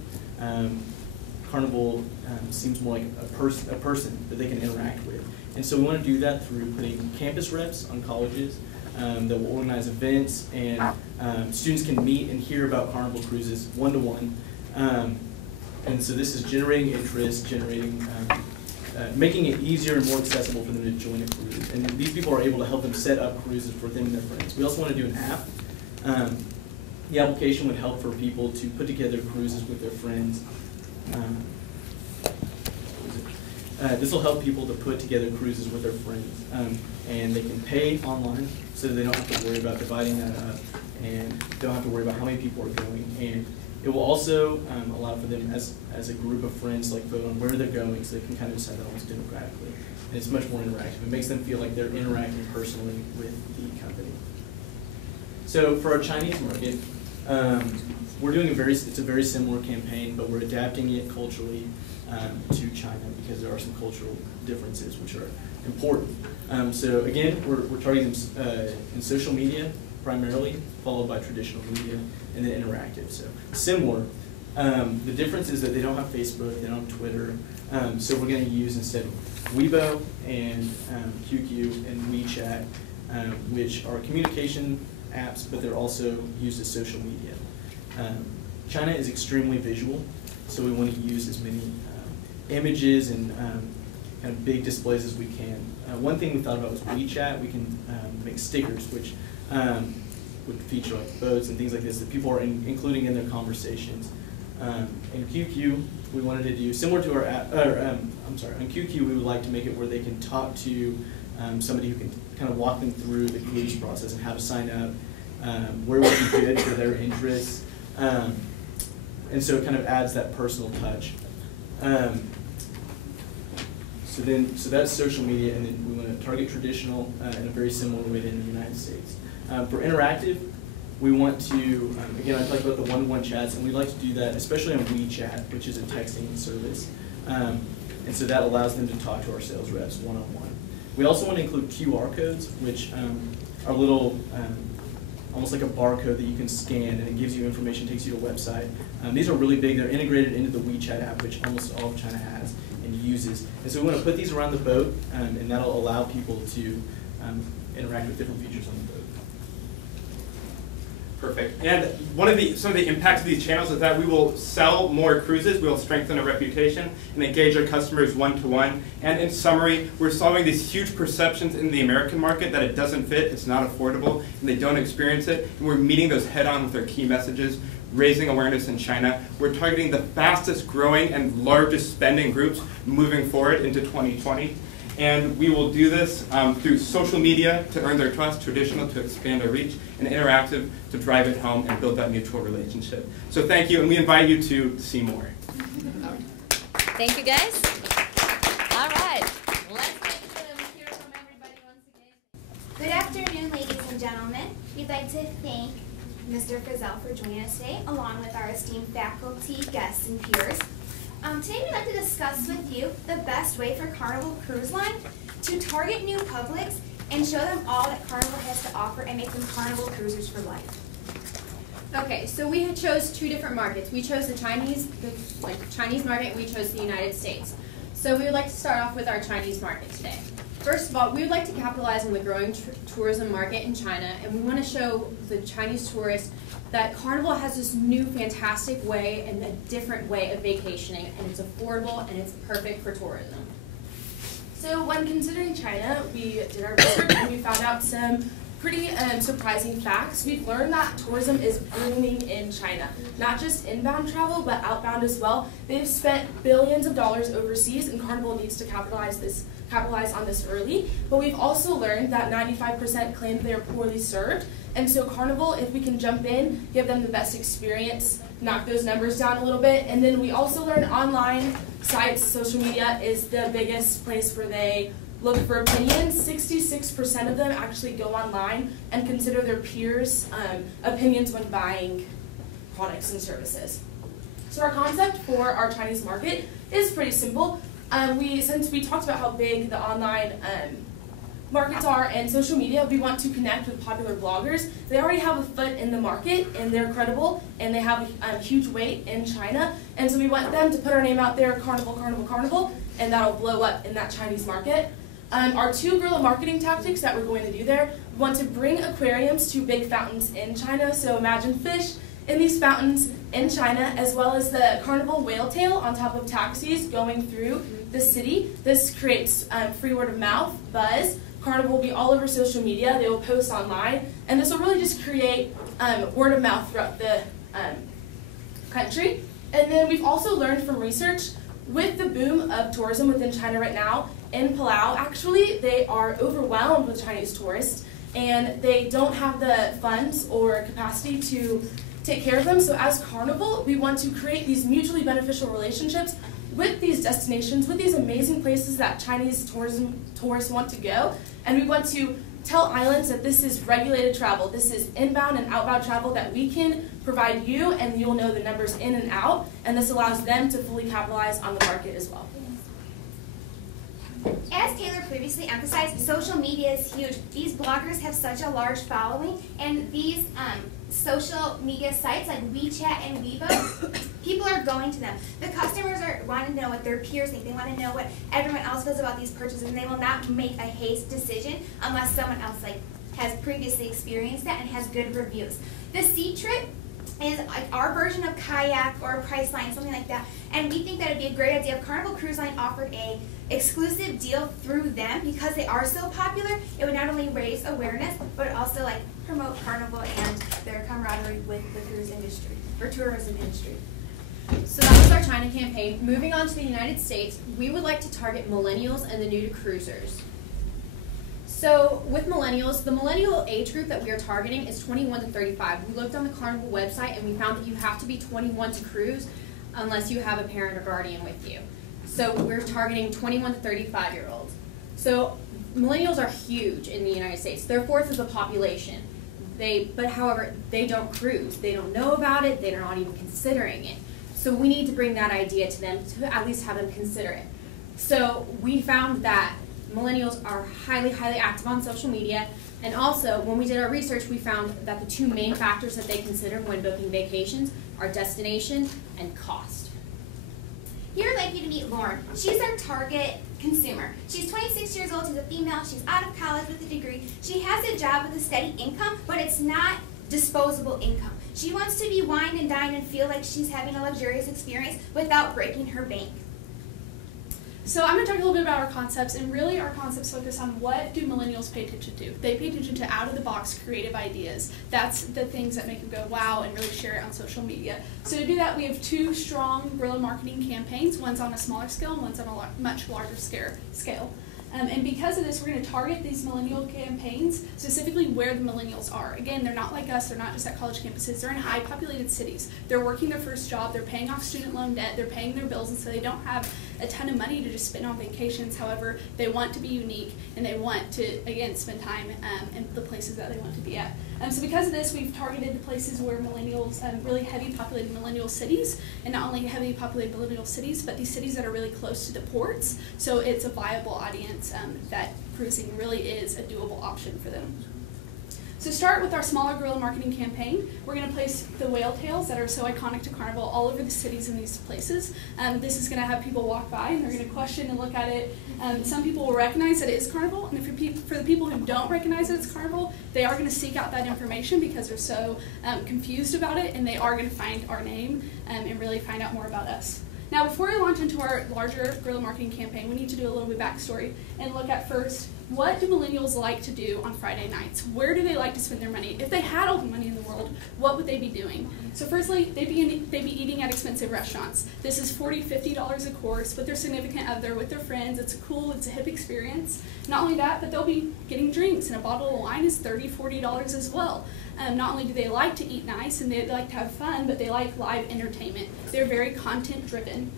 Carnival seems more like a person that they can interact with. And so we want to do that through putting campus reps on colleges that will organize events, and students can meet and hear about Carnival cruises one-to-one. And so this is generating interest, making it easier and more accessible for them to join a cruise. And these people are able to help them set up cruises for them and their friends. We also want to do an app. The application would help for people to put together cruises with their friends. This will help people to put together cruises with their friends. And they can pay online so that they don't have to worry about dividing that up and don't have to worry about how many people are going. And it will also allow for them as a group of friends like vote on where they're going so they can kind of decide that almost democratically. And it's much more interactive. It makes them feel like they're interacting personally with the company. So for our Chinese market, we're doing it's a very similar campaign, but we're adapting it culturally to China because there are some cultural differences which are important. So again, we're targeting in social media primarily, followed by traditional media, and then interactive. So similar. The difference is that they don't have Facebook, they don't have Twitter, so we're going to use instead Weibo and QQ and WeChat, which are communication apps, but they're also used as social media. China is extremely visual, so we want to use as many images and kind of big displays as we can. One thing we thought about was WeChat. We can make stickers, which would feature like boats and things like this that people are including in their conversations. In QQ, we wanted to do similar to our app. On QQ, we would like to make it where they can talk to somebody who can kind of walk them through the cruise process and how to sign up, where would be good for their interests, and so it kind of adds that personal touch. So that's social media, and then we want to target traditional in a very similar way to in the United States. For interactive, we want to, again, I talked about the one-to-one chats, and we'd like to do that, especially on WeChat, which is a texting service. And so that allows them to talk to our sales reps one-on-one. We also want to include QR codes, which are little, almost like a barcode that you can scan, and it gives you information, takes you to a website. These are really big. They're integrated into the WeChat app, which almost all of China has and uses. And so we want to put these around the boat, and that'll allow people to interact with different features on the boat. Perfect. And some of the impacts of these channels is that we will sell more cruises, we will strengthen our reputation, and engage our customers one-to-one. And in summary, we're solving these huge perceptions in the American market that it doesn't fit, it's not affordable, and they don't experience it. And we're meeting those head-on with our key messages, raising awareness in China. We're targeting the fastest growing and largest spending groups moving forward into 2020. And we will do this through social media to earn their trust, traditional to expand our reach, and interactive to drive it home and build that mutual relationship. So thank you, and we invite you to see more. Thank you, guys. All right. Let's get to hear from everybody once again. Good afternoon, ladies and gentlemen. We'd like to thank Mr. Frizzell for joining us today, along with our esteemed faculty, guests, and peers. Today we'd like to discuss with you the best way for Carnival Cruise Line to target new publics and show them all that Carnival has to offer and make them Carnival cruisers for life. Okay, so we chose two different markets. We chose the Chinese market, and we chose the United States. So we would like to start off with our Chinese market today. First of all, we would like to capitalize on the growing tourism market in China, and we want to show the Chinese tourists that Carnival has this new fantastic way and a different way of vacationing, and it's affordable and it's perfect for tourism. So when considering China, we did our research and we found out some pretty surprising facts. We've learned that tourism is booming in China. Not just inbound travel, but outbound as well. They've spent billions of dollars overseas, and Carnival needs to capitalize on this early. But we've also learned that 95% claim they're poorly served. And so Carnival, if we can jump in, give them the best experience, knock those numbers down a little bit. And then we also learned online sites, social media is the biggest place where they look for opinions. 66% of them actually go online and consider their peers' opinions when buying products and services. So our concept for our Chinese market is pretty simple. Since we talked about how big the online markets are and social media, we want to connect with popular bloggers. They already have a foot in the market and they're credible and they have a huge weight in China. And so we want them to put our name out there, Carnival, Carnival, Carnival, and that'll blow up in that Chinese market. Our two guerrilla marketing tactics that we're going to do there, we want to bring aquariums to big fountains in China. So imagine fish in these fountains in China, as well as the Carnival whale tail on top of taxis going through the city. This creates free word of mouth, buzz. Carnival will be all over social media. They will post online, and this will really just create word of mouth throughout the country. And then we've also learned from research, with the boom of tourism within China right now, in Palau, actually, they are overwhelmed with Chinese tourists, and they don't have the funds or capacity to take care of them. So as Carnival, we want to create these mutually beneficial relationships with these destinations, with these amazing places that Chinese tourists want to go. And we want to tell islands that this is regulated travel. This is inbound and outbound travel that we can provide you, and you'll know the numbers in and out. And this allows them to fully capitalize on the market as well. As Taylor previously emphasized, social media is huge. These bloggers have such a large following, and these social media sites like WeChat and Weibo, people are going to them. The customers want to know what their peers think. They want to know what everyone else feels about these purchases, and they will not make a haste decision unless someone else has previously experienced that and has good reviews. The Sea Trip is like our version of Kayak or Priceline, something like that. And we think that would be a great idea if Carnival Cruise Line offered a exclusive deal through them, because they are so popular. It would not only raise awareness, but also promote Carnival and their camaraderie with the cruise industry or tourism industry. So that was our China campaign. Moving on to the United States, we would like to target millennials and the new to cruisers. So with millennials, the millennial age group that we are targeting is 21 to 35. We looked on the Carnival website and we found that you have to be 21 to cruise unless you have a parent or guardian with you. So we're targeting 21 to 35-year-olds. So millennials are huge in the United States. They're 1/4 of the population. However, they don't cruise. They don't know about it. They're not even considering it. So we need to bring that idea to them to at least have them consider it. So we found that millennials are highly, highly active on social media. And also, when we did our research, we found that the two main factors that they consider when booking vacations are destination and cost. Here I'd like you to meet Lauren. She's our target consumer. She's 26 years old, she's a female, she's out of college with a degree. She has a job with a steady income, but it's not disposable income. She wants to be wined and dined and feel like she's having a luxurious experience without breaking her bank. So I'm going to talk a little bit about our concepts, and really our concepts focus on what do millennials pay attention to. They pay attention to out-of-the-box creative ideas. That's the things that make them go wow and really share it on social media. So to do that, we have two strong guerrilla marketing campaigns. One's on a smaller scale, and one's on a much larger scale. And because of this, we're going to target these millennial campaigns specifically where the millennials are. Again, they're not like us. They're not just at college campuses. They're in high populated cities. They're working their first job. They're paying off student loan debt. They're paying their bills, and so they don't have a ton of money to just spend on vacations. However, they want to be unique, and they want to, again, spend time in the places that they want to be at. So because of this, we've targeted the places where millennials, really heavy populated millennial cities, and not only heavily populated millennial cities, but these cities that are really close to the ports. So it's a viable audience that cruising really is a doable option for them. So start with our smaller guerrilla marketing campaign. We're going to place the whale tails that are so iconic to Carnival all over the cities in these places. This is going to have people walk by and they're going to question and look at it. Some people will recognize that it is Carnival, and for the people who don't recognize that it's Carnival, they are going to seek out that information because they're so confused about it, and they are going to find our name and really find out more about us. Now, before we launch into our larger guerrilla marketing campaign, we need to do a little bit of backstory and look at first, what do millennials like to do on Friday nights? Where do they like to spend their money? If they had all the money in the world, what would they be doing? So firstly, they'd be eating at expensive restaurants. This is $40, $50 a course with their significant other, with their friends. It's a hip experience. Not only that, but they'll be getting drinks, and a bottle of wine is $30, $40 as well. Not only do they like to eat nice and they like to have fun, but they like live entertainment. They're very content driven.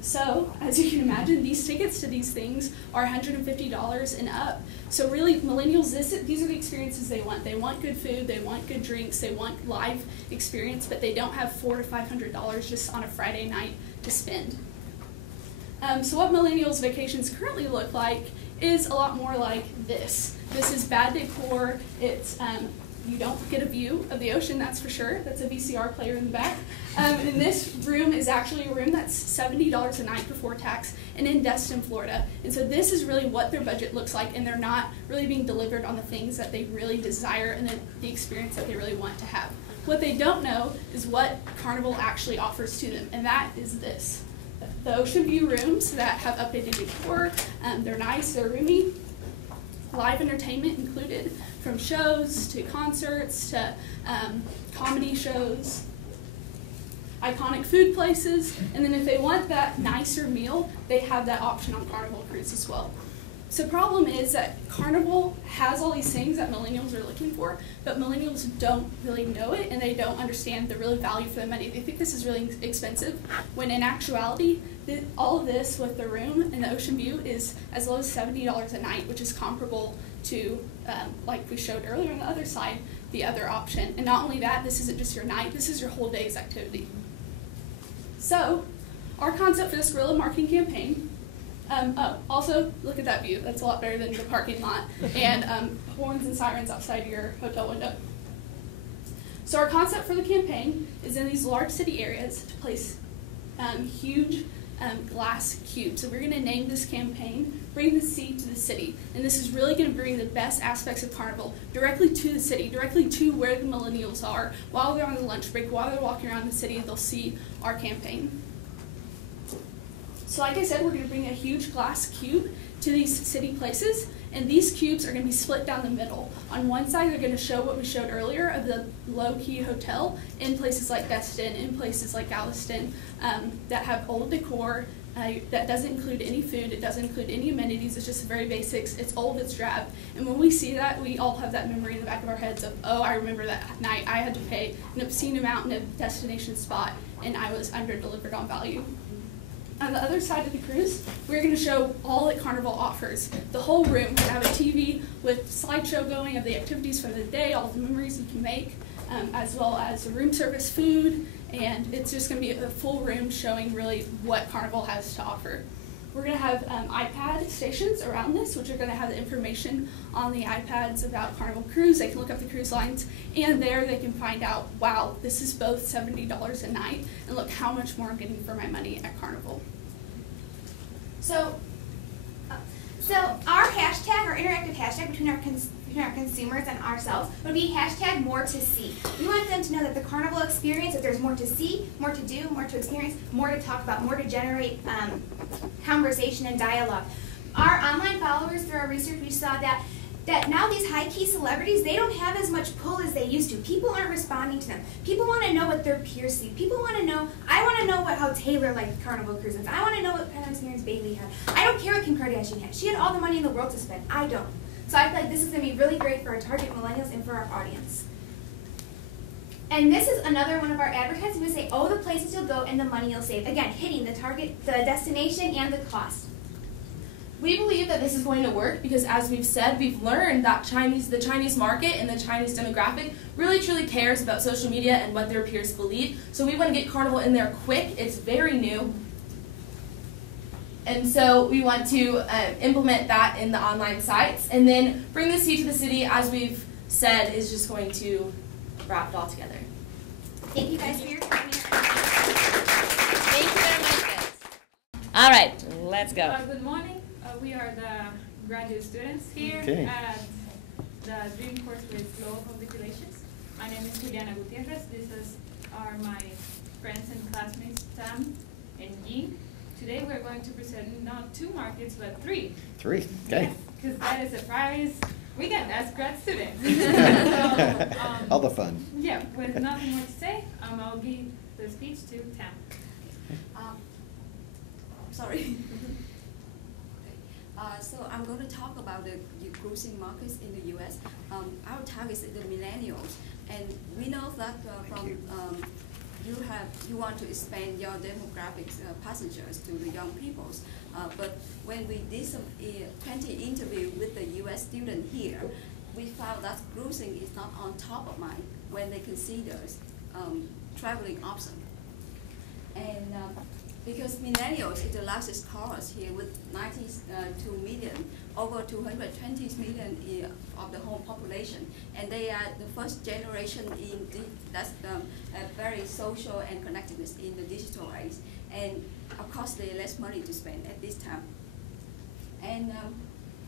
So, as you can imagine, these tickets to these things are $150 and up. So really, millennials, these are the experiences they want. They want good food, they want good drinks, they want live experience, but they don't have $400 to $500 just on a Friday night to spend. So what millennials' vacations currently look like is a lot more like this. This is bad decor. It's you don't get a view of the ocean, that's for sure. That's a VCR player in the back. And this room is actually a room that's $70 a night before tax and in Destin, Florida. And so this is really what their budget looks like, and they're not really being delivered on the things that they really desire and the experience that they really want to have. What they don't know is what Carnival actually offers to them, and that is this. The ocean view rooms that have updated decor, they're nice, they're roomy, live entertainment included, from shows to concerts to comedy shows, iconic food places, and then if they want that nicer meal, they have that option on Carnival Cruise as well. So the problem is that Carnival has all these things that millennials are looking for, but millennials don't really know it and they don't understand the real value for the money. They think this is really expensive, when in actuality, all of this with the room and the ocean view is as low as $70 a night, which is comparable to, like we showed earlier on the other side, the other option. And not only that, this isn't just your night, this is your whole day's activity. So, our concept for this guerrilla marketing campaign, also, look at that view. That's a lot better than the parking lot and horns and sirens outside your hotel window. So our concept for the campaign is in these large city areas to place huge glass cubes. So we're going to name this campaign Bring the Sea to the City. And this is really going to bring the best aspects of Carnival directly to the city, directly to where the millennials are. While they're on the lunch break, while they're walking around the city, they'll see our campaign. So like I said, we're going to bring a huge glass cube to these city places, and these cubes are going to be split down the middle. On one side, they're going to show what we showed earlier of the low-key hotel in places like Destin, in places like Galveston, that have old decor, that doesn't include any food, it doesn't include any amenities, it's just very basics, it's old, it's drab. And when we see that, we all have that memory in the back of our heads of, oh, I remember that night I had to pay an obscene amount in a destination spot, and I was under-delivered on value. On the other side of the cruise, we're going to show all that Carnival offers. The whole room. We're going to have a TV with slideshow going of the activities for the day, all the memories you can make, as well as the room service food, and it's just going to be a full room showing really what Carnival has to offer. We're going to have iPad stations around this, which are going to have the information on the iPads about Carnival Cruise. They can look up the cruise lines, and there they can find out, wow, this is both $70 a night, and look how much more I'm getting for my money at Carnival. So our hashtag, our interactive hashtag between our consumers and ourselves would be hashtag more to see. We want them to know that the Carnival experience, that there's more to see, more to do, more to experience, more to talk about, more to generate conversation and dialogue. Our online followers, through our research, we saw that now these high-key celebrities, they don't have as much pull as they used to. People aren't responding to them. People want to know what their peers see. People want to know, I want to know how Taylor liked Carnival Cruises. I want to know what kind of experience Bailey had. I don't care what Kim Kardashian had. She had all the money in the world to spend. I don't. So I feel like this is going to be really great for our target millennials and for our audience. And this is another one of our advertisements. We say, oh, the places you'll go and the money you'll save. Again, hitting the target, the destination, and the cost. We believe that this is going to work because, as we've said, we've learned that the Chinese market and the Chinese demographic really truly cares about social media and what their peers believe. So we want to get Carnival in there quick. It's very new. And so we want to implement that in the online sites. And then Bring the Sea to the City, as we've said, is just going to wrap it all together. Thank you guys for your time. Thank you very much, guys. All right, let's go. Good morning. We are the graduate students here at the Dream course with Global Public Relations. My name is Juliana Gutierrez. These are my friends and classmates, Tam and Jean. Today we're going to present not 2 markets, but 3. 3, okay. Because that is a prize we get as grad students. So, all the fun. Yeah, with nothing more to say, I'll give the speech to Tam. Sorry. So I'm going to talk about the cruising markets in the U.S. Our target is the millennials, and we know that from you want to expand your demographics passengers to the young peoples. But when we did some 20 interviews with the U.S. student here, we found that cruising is not on top of mind when they consider traveling option. And because millennials is the largest cohort here with 92 million, over 220 million of the whole population, and they are the first generation that's very social and connectedness in the digital age. And of course, they have less money to spend at this time. And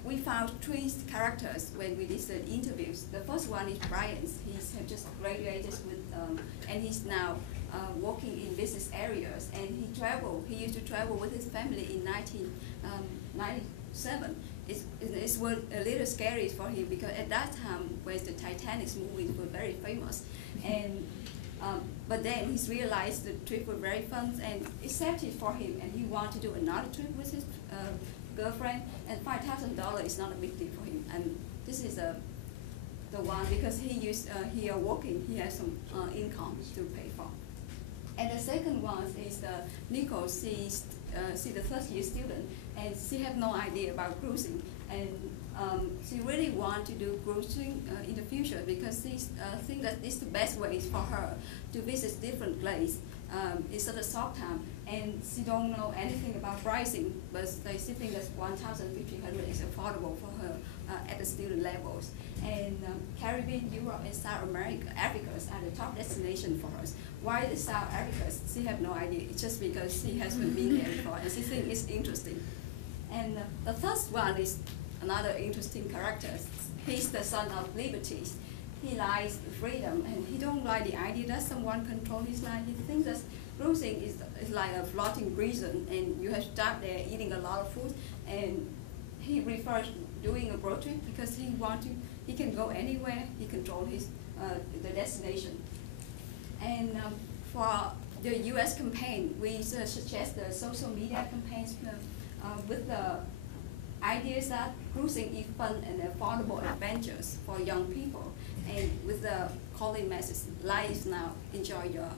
we found three characters when we did the interviews. The first one is Brian. He's just graduated with, and he's now working in business areas. And he used to travel with his family in 1997. It was a little scary for him because at that time, when the Titanic movies were very famous, and but then he realized the trip was very fun and accepted for him, and he wanted to do another trip with his girlfriend, and $5,000 is not a big deal for him. And this is the one because he are working, he has some income to pay for. And the second one is Nicole. She's the first-year student, and she have no idea about cruising, and she really want to do cruising in the future because she think that this is the best way for her to visit different places. It's at a short time, and she don't know anything about pricing, but she think that $1,500 is affordable for her at the student levels. And Caribbean, Europe, and South America, Africa are the top destination for us. Why the South Africa? She have no idea. It's just because she hasn't been there before, and she think it's interesting. And the first one is another interesting character. He's the son of liberties. He likes freedom, and he don't like the idea that someone control his life. He thinks that cruising is like a floating prison, and you have to stop there eating a lot of food. And he prefers doing a road trip because he can go anywhere. He control his the destination. And for the U.S. campaign, we suggest the social media campaigns with the ideas that cruising is fun and affordable adventures for young people, and with the calling message, life now, enjoy your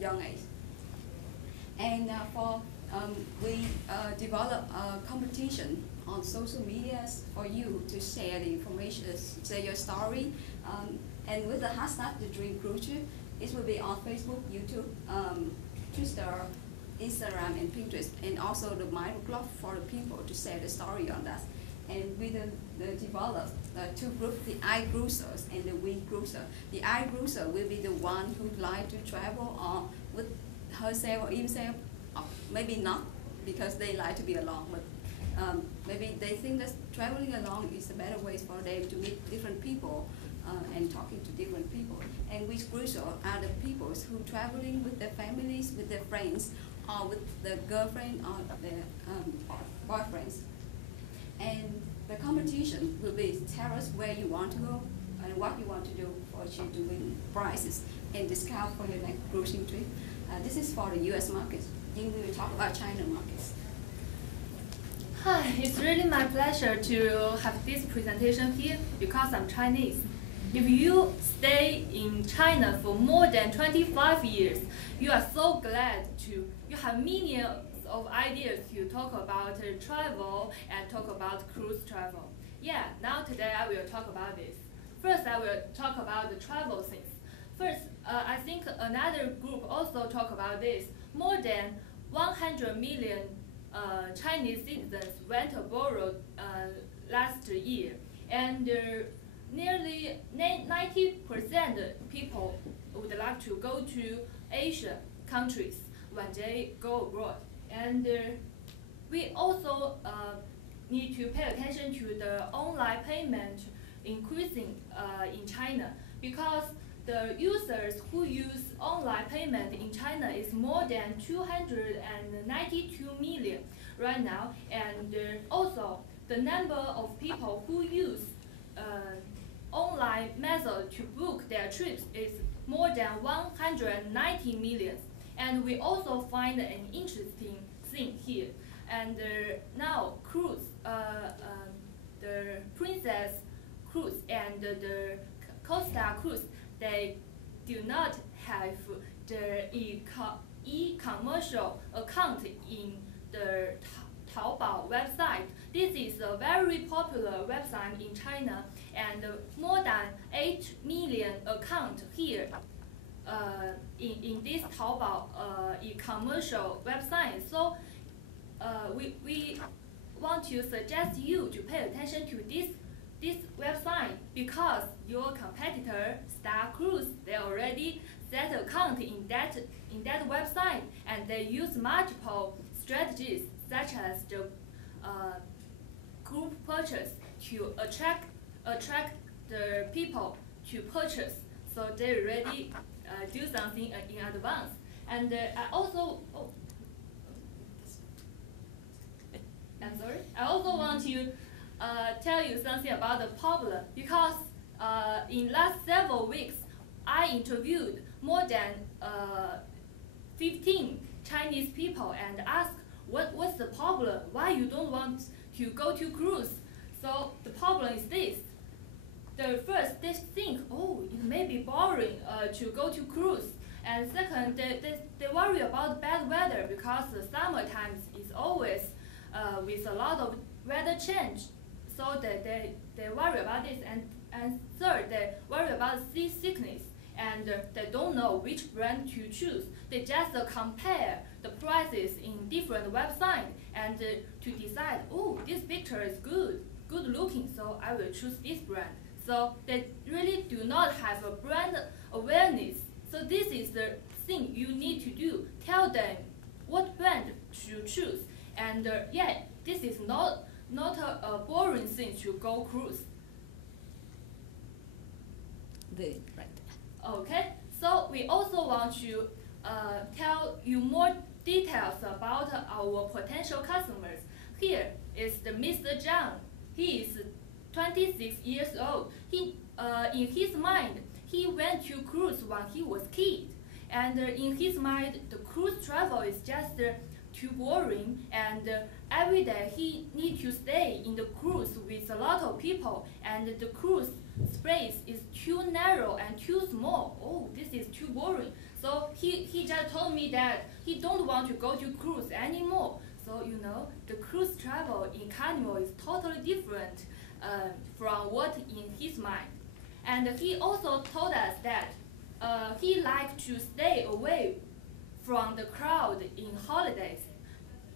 young age. And we develop a competition on social media for you to share the information, share your story, and with the hashtag The Dream Cruise Trip, it will be on Facebook, YouTube, Twitter, Instagram, and Pinterest, and also the microblog for the people to share the story on that. And we develop two groups, the iCruisers and the We Cruiser. The iCruiser will be the one who like to travel with herself or himself, maybe not because they like to be alone, but maybe they think that traveling alone is a better way for them to meet different people and talking to different people. And We Cruiser are the people who traveling with their families, with their friends, or with their girlfriend or their boyfriends. And the competition will be tell us where you want to go and what you want to do for you to win prizes and discount for your next cruising trip. This is for the U.S. market. Then we will talk about China markets. Hi, it's really my pleasure to have this presentation here because I'm Chinese. If you stay in China for more than 25 years, you are so glad you have millions of ideas to talk about travel and talk about cruise travel. Yeah, now today I will talk about this. First, I will talk about the travel things. First, I think another group also talk about this. More than 100 million Chinese citizens went abroad last year, and nearly 90% people would like to go to Asian countries when they go abroad. And we also need to pay attention to the online payment increasing in China, because the users who use online payment in China is more than 292 million right now, and also the number of people who use online method to book their trips is more than 190 million. And we also find an interesting thing here. And now cruise, the Princess Cruise and the Costa Cruise, they do not have the e-commercial account in the Taobao website. This is a very popular website in China, and more than 8 million accounts here in this Taobao e-commercial website. So we want to suggest you to pay attention to this website, because your competitor, Star Cruise, they already set account in that website, and they use multiple strategies such as the group purchase to attract the people to purchase. So they already do something in advance. And I also I also want to tell you something about the problem, because in last several weeks I interviewed more than 15 Chinese people and asked what's the problem, why you don't want to go to cruise. So the problem is this. The first, they think, oh, it may be boring to go to cruise. And second, they worry about bad weather, because the summer times is always with a lot of weather change. So they worry about this. And third, they worry about seasickness, and they don't know which brand to choose. They just compare the prices in different websites and to decide, oh, this picture is good looking, so I will choose this brand. So they really do not have a brand awareness. So this is the thing you need to do. Tell them what brand to choose. And yeah, this is not a boring thing to go cruise. Right. Okay, so we also want to tell you more details about our potential customers. Here is the Mr. Zhang. He is 26 years old. He, in his mind, he went to cruise when he was a kid. And in his mind, the cruise travel is just too boring, and every day he need to stay in the cruise with a lot of people, and the cruise space is too narrow and too small. Oh, this is too boring. So he just told me that he don't want to go to cruise anymore. So you know, the cruise travel in Carnival is totally different from what in his mind. And he also told us that he likes to stay away from the crowd in holidays.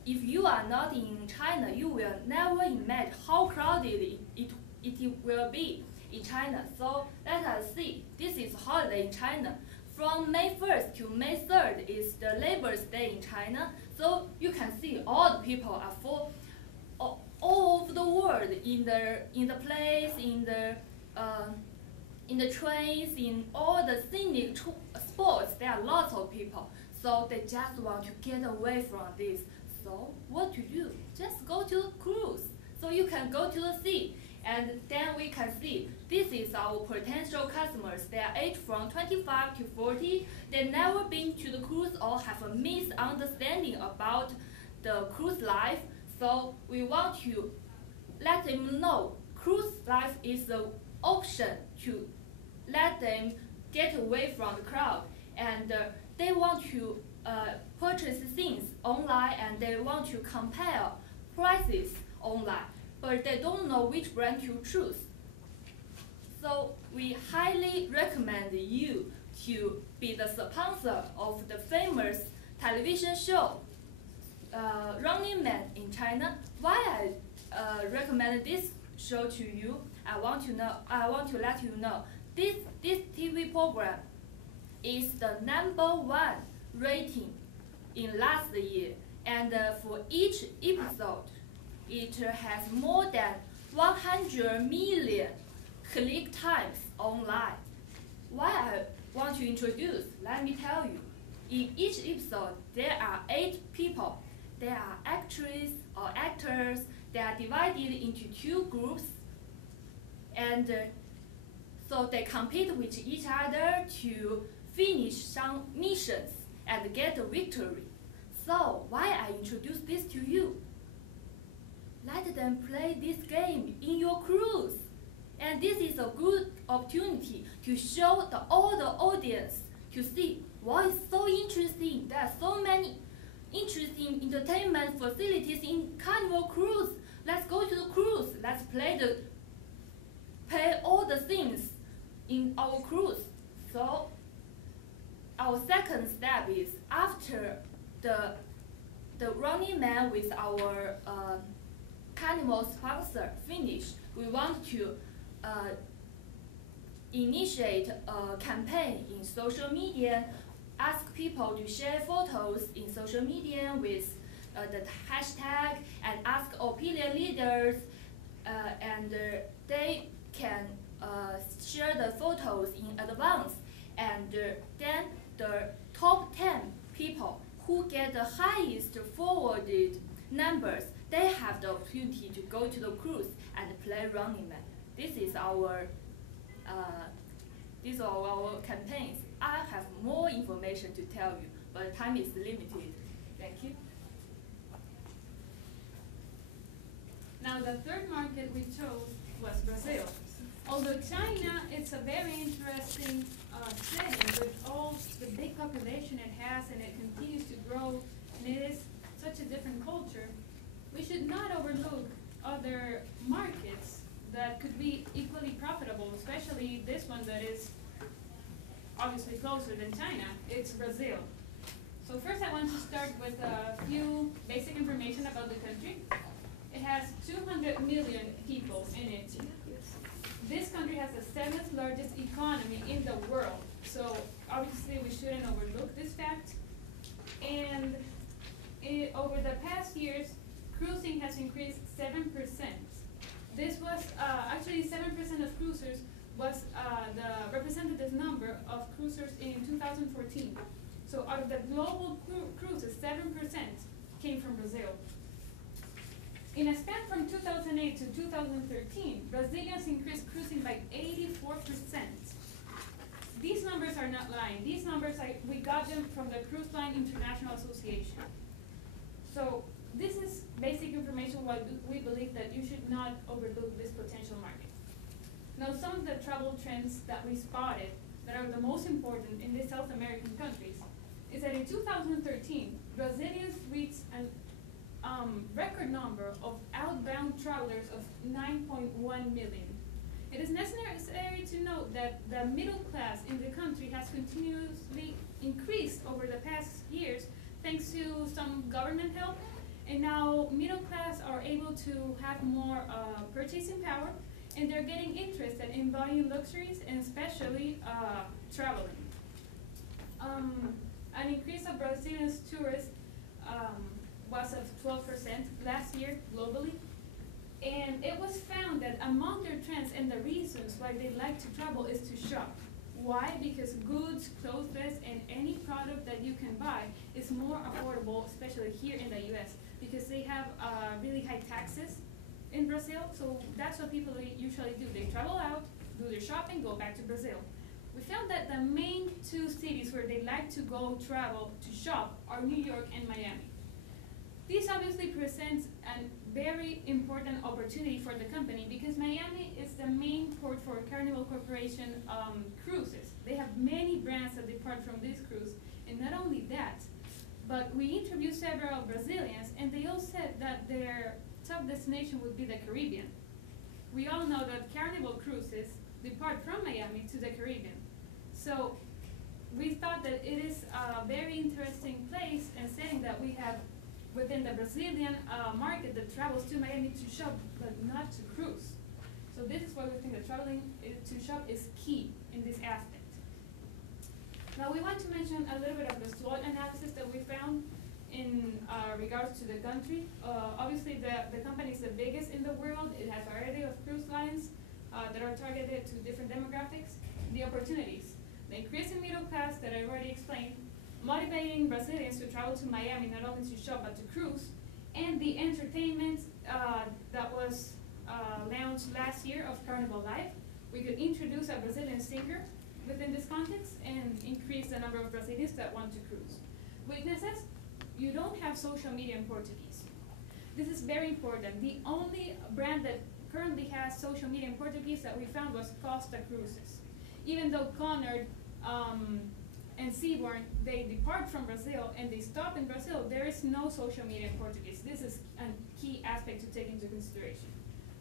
If you are not in China, you will never imagine how crowded it will be in China. So let us see. This is holiday in China. From May 1st to May 3rd is the Labor's Day in China. So you can see all the people are full all over the world, in the place, in the trains, in all the scenic spots. There are lots of people. So they just want to get away from this. So what to do? Just go to cruise. So you can go to the sea. And then we can see this is our potential customers. They are aged from 25 to 40. They've never been to the cruise or have a misunderstanding about the cruise life. So we want to let them know cruise life is the option to let them get away from the crowd. And they want to purchase things online, and they want to compare prices online, but they don't know which brand to choose. So we highly recommend you to be the sponsor of the famous television show Running Man in China. Why I recommend this show to you? I want to let you know this TV program is the #1 rating in last year, and for each episode, it has more than 100 million click times online. Why I want to introduce? Let me tell you. In each episode, there are 8 people. They are actresses or actors. They are divided into 2 groups, and so they compete with each other to finish some missions and get a victory. So why I introduce this to you? Let them play this game in your cruise. And this is a good opportunity to show all the audience to see Wow, it's so interesting. There are so many interesting entertainment facilities in Carnival Cruise. Let's go to the cruise. Let's play all the things in our cruise. So our second step is after the Running Man with our Carnival sponsor finish, we want to initiate a campaign in social media, ask people to share photos in social media with the hashtag, and ask opinion leaders, and they can share the photos in advance, and then the top 10 people who get the highest forwarded numbers, they have the opportunity to go to the cruise and play Running Man. This is our these are our campaigns. I have more information to tell you, but time is limited. Thank you. Now the third market we chose was Brazil. Although China, it's a very interesting setting with all the big population it has, and it continues to grow, and it is such a different culture, we should not overlook other markets that could be equally profitable, especially this one that is obviously closer than China. It's Brazil. So first I want to start with a few basic information about the country. It has 200 million people in it. This country has the 7th largest economy in the world. So obviously we shouldn't overlook this fact. And over the past years, cruising has increased 7%. This was actually 7% of cruisers was the representative number of cruisers in 2014. So out of the global cruises, 7% came from Brazil. In a span from 2008 to 2013, Brazilians increased cruising by 84%. These numbers are not lying. These numbers, we got them from the Cruise Line International Association. So this is basic information why we believe that you should not overlook this potential market. Now, some of the travel trends that we spotted that are the most important in the South American countries is that in 2013, Brazilians reached a record number of outbound travelers of 9.1 million. It is necessary to note that the middle class in the country has continuously increased over the past years thanks to some government help, and now middle class are able to have more purchasing power, and they're getting interested in buying luxuries and especially traveling. An increase of Brazilian tourists was of 12% last year globally. And it was found that among their trends and the reasons why they like to travel is to shop. Why? Because goods, clothes, and any product that you can buy is more affordable, especially here in the US, because they have really high taxes in Brazil. So that's what people usually do. They travel out, do their shopping, go back to Brazil. We found that the main two cities where they like to go travel to shop are New York and Miami. This obviously presents a very important opportunity for the company because Miami is the main port for Carnival Corporation cruises. They have many brands that depart from this cruise, and not only that, but we interviewed several Brazilians, and they all said that their top destination would be the Caribbean. We all know that Carnival cruises depart from Miami to the Caribbean. So we thought that it is a very interesting place and setting that we have within the Brazilian market that travels to Miami to shop, but not to cruise. So this is why we think that traveling to shop is key in this aspect. Now we want to mention a little bit of the SWOT analysis that we found in regards to the country. Obviously the company is the biggest in the world. It has a variety of cruise lines that are targeted to different demographics. The opportunities, the increase in middle class that I already explained, motivating Brazilians to travel to Miami not only to shop but to cruise, and the entertainment that was launched last year of Carnival Live. We could introduce a Brazilian singer within this context and increase the number of Brazilians that want to cruise. Weaknesses, you don't have social media in Portuguese. This is very important. The only brand that currently has social media in Portuguese that we found was Costa Cruises. Even though Conrad and seaborne, they depart from Brazil and they stop in Brazil, there is no social media in Portuguese. This is a key aspect to take into consideration.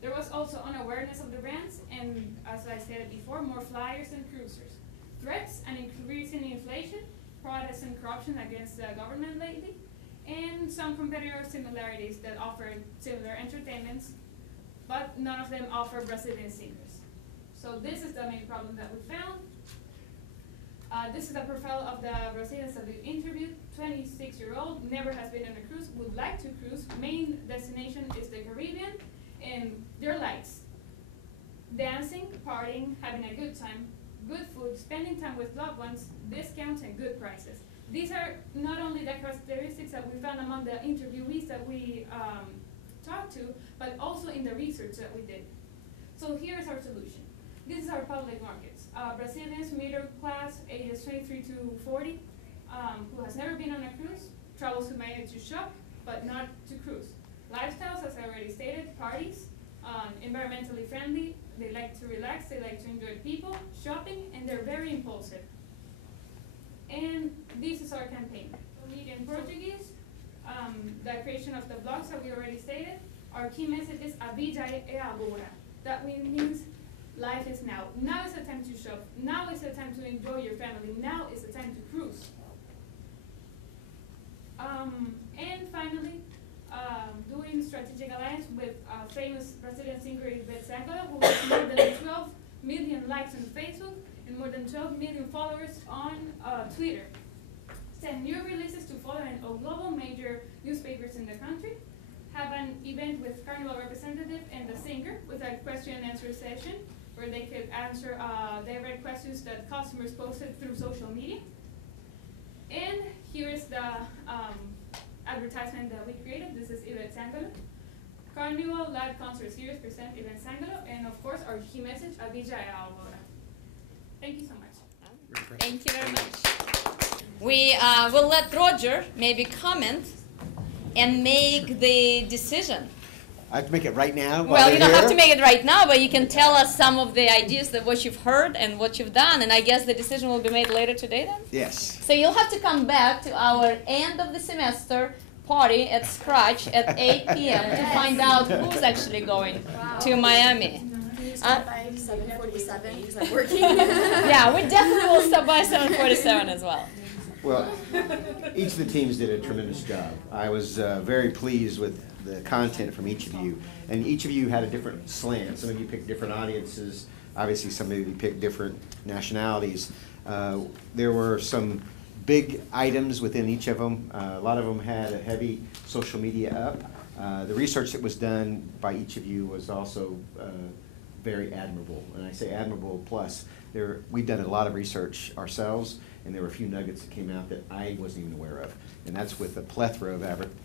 There was also unawareness of the brands, and as I said before, more flyers than cruisers. Threats and increasing inflation, protests and corruption against the government lately, and some competitor similarities that offer similar entertainments, but none of them offer Brazilian singers. So this is the main problem that we found. This is a profile of the Brazilians that we interviewed. 26-year-old, never has been on a cruise, would like to cruise. Main destination is the Caribbean, and their likes: dancing, partying, having a good time, good food, spending time with loved ones, discounts, and good prices. These are not only the characteristics that we found among the interviewees that we talked to, but also in the research that we did. So here's our solution. This is our public markets. Brazilians, middle class, ages 23 to 40, who has never been on a cruise, travels to Miami to shop, but not to cruise. Lifestyles, as I already stated, parties, environmentally friendly, they like to relax, they like to enjoy people, shopping, and they're very impulsive. And this is our campaign. We need in Portuguese, the creation of the blogs that we already stated. Our key message is a vida é agora. That means life is now. Now is the time to shop. Now is the time to enjoy your family. Now is the time to cruise. And finally, doing strategic alliance with famous Brazilian singer Ivete Sangalo, who has more than 12 million likes on Facebook and more than 12 million followers on Twitter. Send new releases to following of global major newspapers in the country. Have an event with Carnival representative and the singer with a question and answer session where they could answer direct questions that customers posted through social media. And here is the advertisement that we created. This is Ivete Sangalo. Carnival live concert series present Ivete Sangalo, and of course our key message, a vida é agora. Thank you so much. Thank you very much. We will let Roger maybe comment and make the decision. I have to make it right now? Well, you don't have to make it right now, but you can tell us some of the ideas that what you've heard and what you've done, and I guess the decision will be made later today then? Yes. So you'll have to come back to our end of the semester party at Scratch at 8 p.m. to find out who's actually going to Miami. By 7:47 because I'm working. Yeah, we definitely will stop by 7:47 as well. Well, each of the teams did a tremendous job. I was very pleased with the content from each of you. And each of you had a different slant. Some of you picked different audiences. Obviously, some of you picked different nationalities. There were some big items within each of them. A lot of them had a heavy social media up. The research that was done by each of you was also very admirable. And I say admirable plus. We've done a lot of research ourselves, and there were a few nuggets that came out that I wasn't even aware of. And that's with a plethora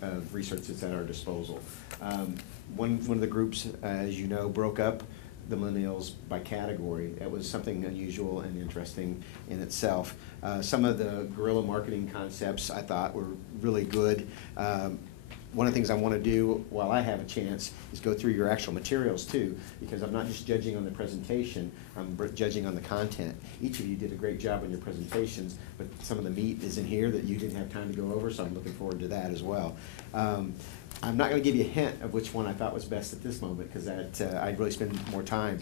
of research that's at our disposal. One of the groups, as you know, broke up the millennials by category. That was something unusual and interesting in itself. Some of the guerrilla marketing concepts I thought were really good. One of the things I want to do while I have a chance is go through your actual materials too, because I'm not just judging on the presentation, I'm judging on the content. Each of you did a great job on your presentations, but some of the meat is in here that you didn't have time to go over, so I'm looking forward to that as well. I'm not going to give you a hint of which one I thought was best at this moment, because I'd really spend more time.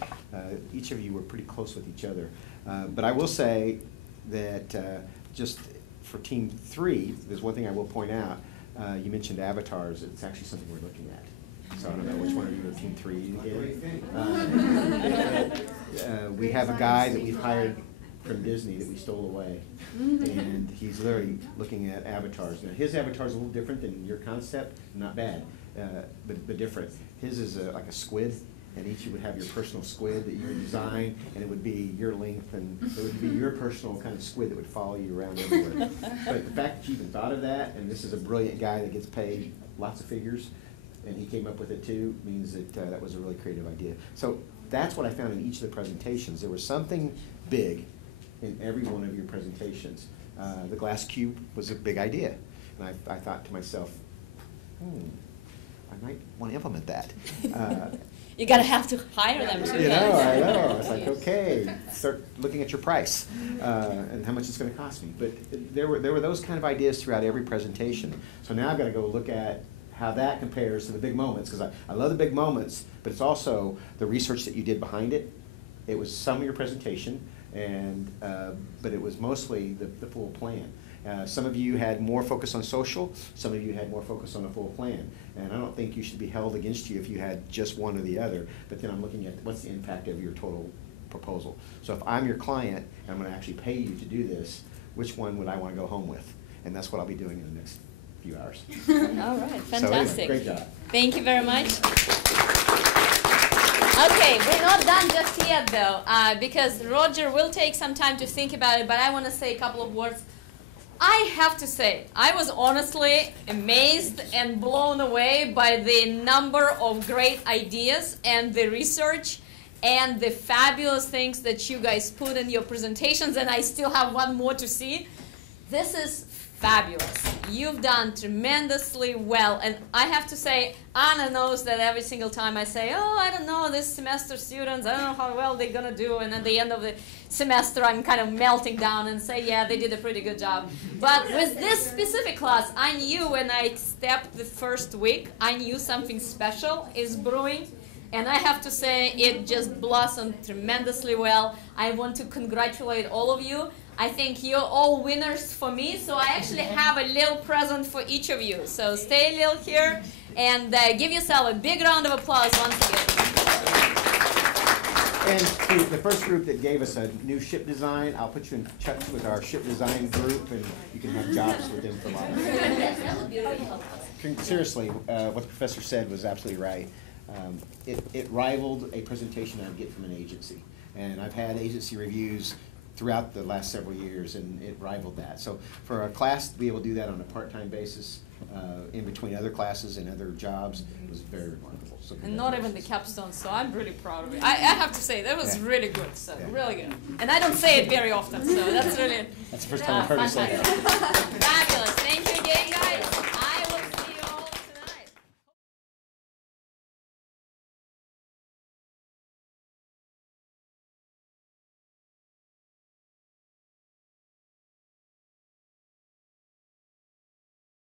Each of you were pretty close with each other. But I will say that just for Team 3, there's one thing I will point out. You mentioned avatars. It's actually something we're looking at. So I don't know which one of you are Team 3. We have a guy that we've hired from Disney that we stole away. And he's literally looking at avatars. Now, his avatar is a little different than your concept. Not bad, but different. His is like a squid. And each of you would have your personal squid that you would design, and it would be your length, and it would be your personal kind of squid that would follow you around everywhere. But the fact that you even thought of that, and this is a brilliant guy that gets paid lots of figures, and he came up with it too, means that that was a really creative idea. So that's what I found in each of the presentations. There was something big in every one of your presentations. The glass cube was a big idea, and I thought to myself, I might want to implement that. You gotta have to hire them too. You know, I know. It's like, okay, start looking at your price and how much it's going to cost me. But there were those kind of ideas throughout every presentation. So now I've got to go look at how that compares to the big moments, because I love the big moments, but it's also the research that you did behind it. It was some of your presentation, and but it was mostly the full plan. Some of you had more focus on social, some of you had more focus on the full plan. And I don't think you should be held against you if you had just one or the other, but then I'm looking at what's the impact of your total proposal. So if I'm your client and I'm going to actually pay you to do this, which one would I want to go home with? And that's what I'll be doing in the next few hours. All right, fantastic. So anyway, great job. Thank you very much. Okay, we're not done just yet though, because Roger will take some time to think about it, but I want to say a couple of words. I have to say, I was honestly amazed and blown away by the number of great ideas and the research and the fabulous things that you guys put in your presentations, and I still have one more to see. This is fabulous. You've done tremendously well, and I have to say, Anna knows that every single time I say, oh, I don't know, this semester students, I don't know how well they're going to do, and at the end of the semester I'm kind of melting down and say, yeah, they did a pretty good job. But with this specific class, I knew when I stepped the first week, I knew something special is brewing, and I have to say it just blossomed tremendously well. I want to congratulate all of you. I think you're all winners for me, so I actually have a little present for each of you. So stay a little here and give yourself a big round of applause once again. And to the first group that gave us a new ship design, I'll put you in touch with our ship design group, and you can have jobs with them for life. Seriously, what the professor said was absolutely right. It rivaled a presentation I'd get from an agency. And I've had agency reviews throughout the last several years, and it rivaled that. So for a class to be able to do that on a part-time basis, in between other classes and other jobs, it was very remarkable. So and not even the capstone, so I'm really proud of it. I have to say, that was really good, so really good. And I don't say it very often, so that's really... That's the first time I've heard it said that.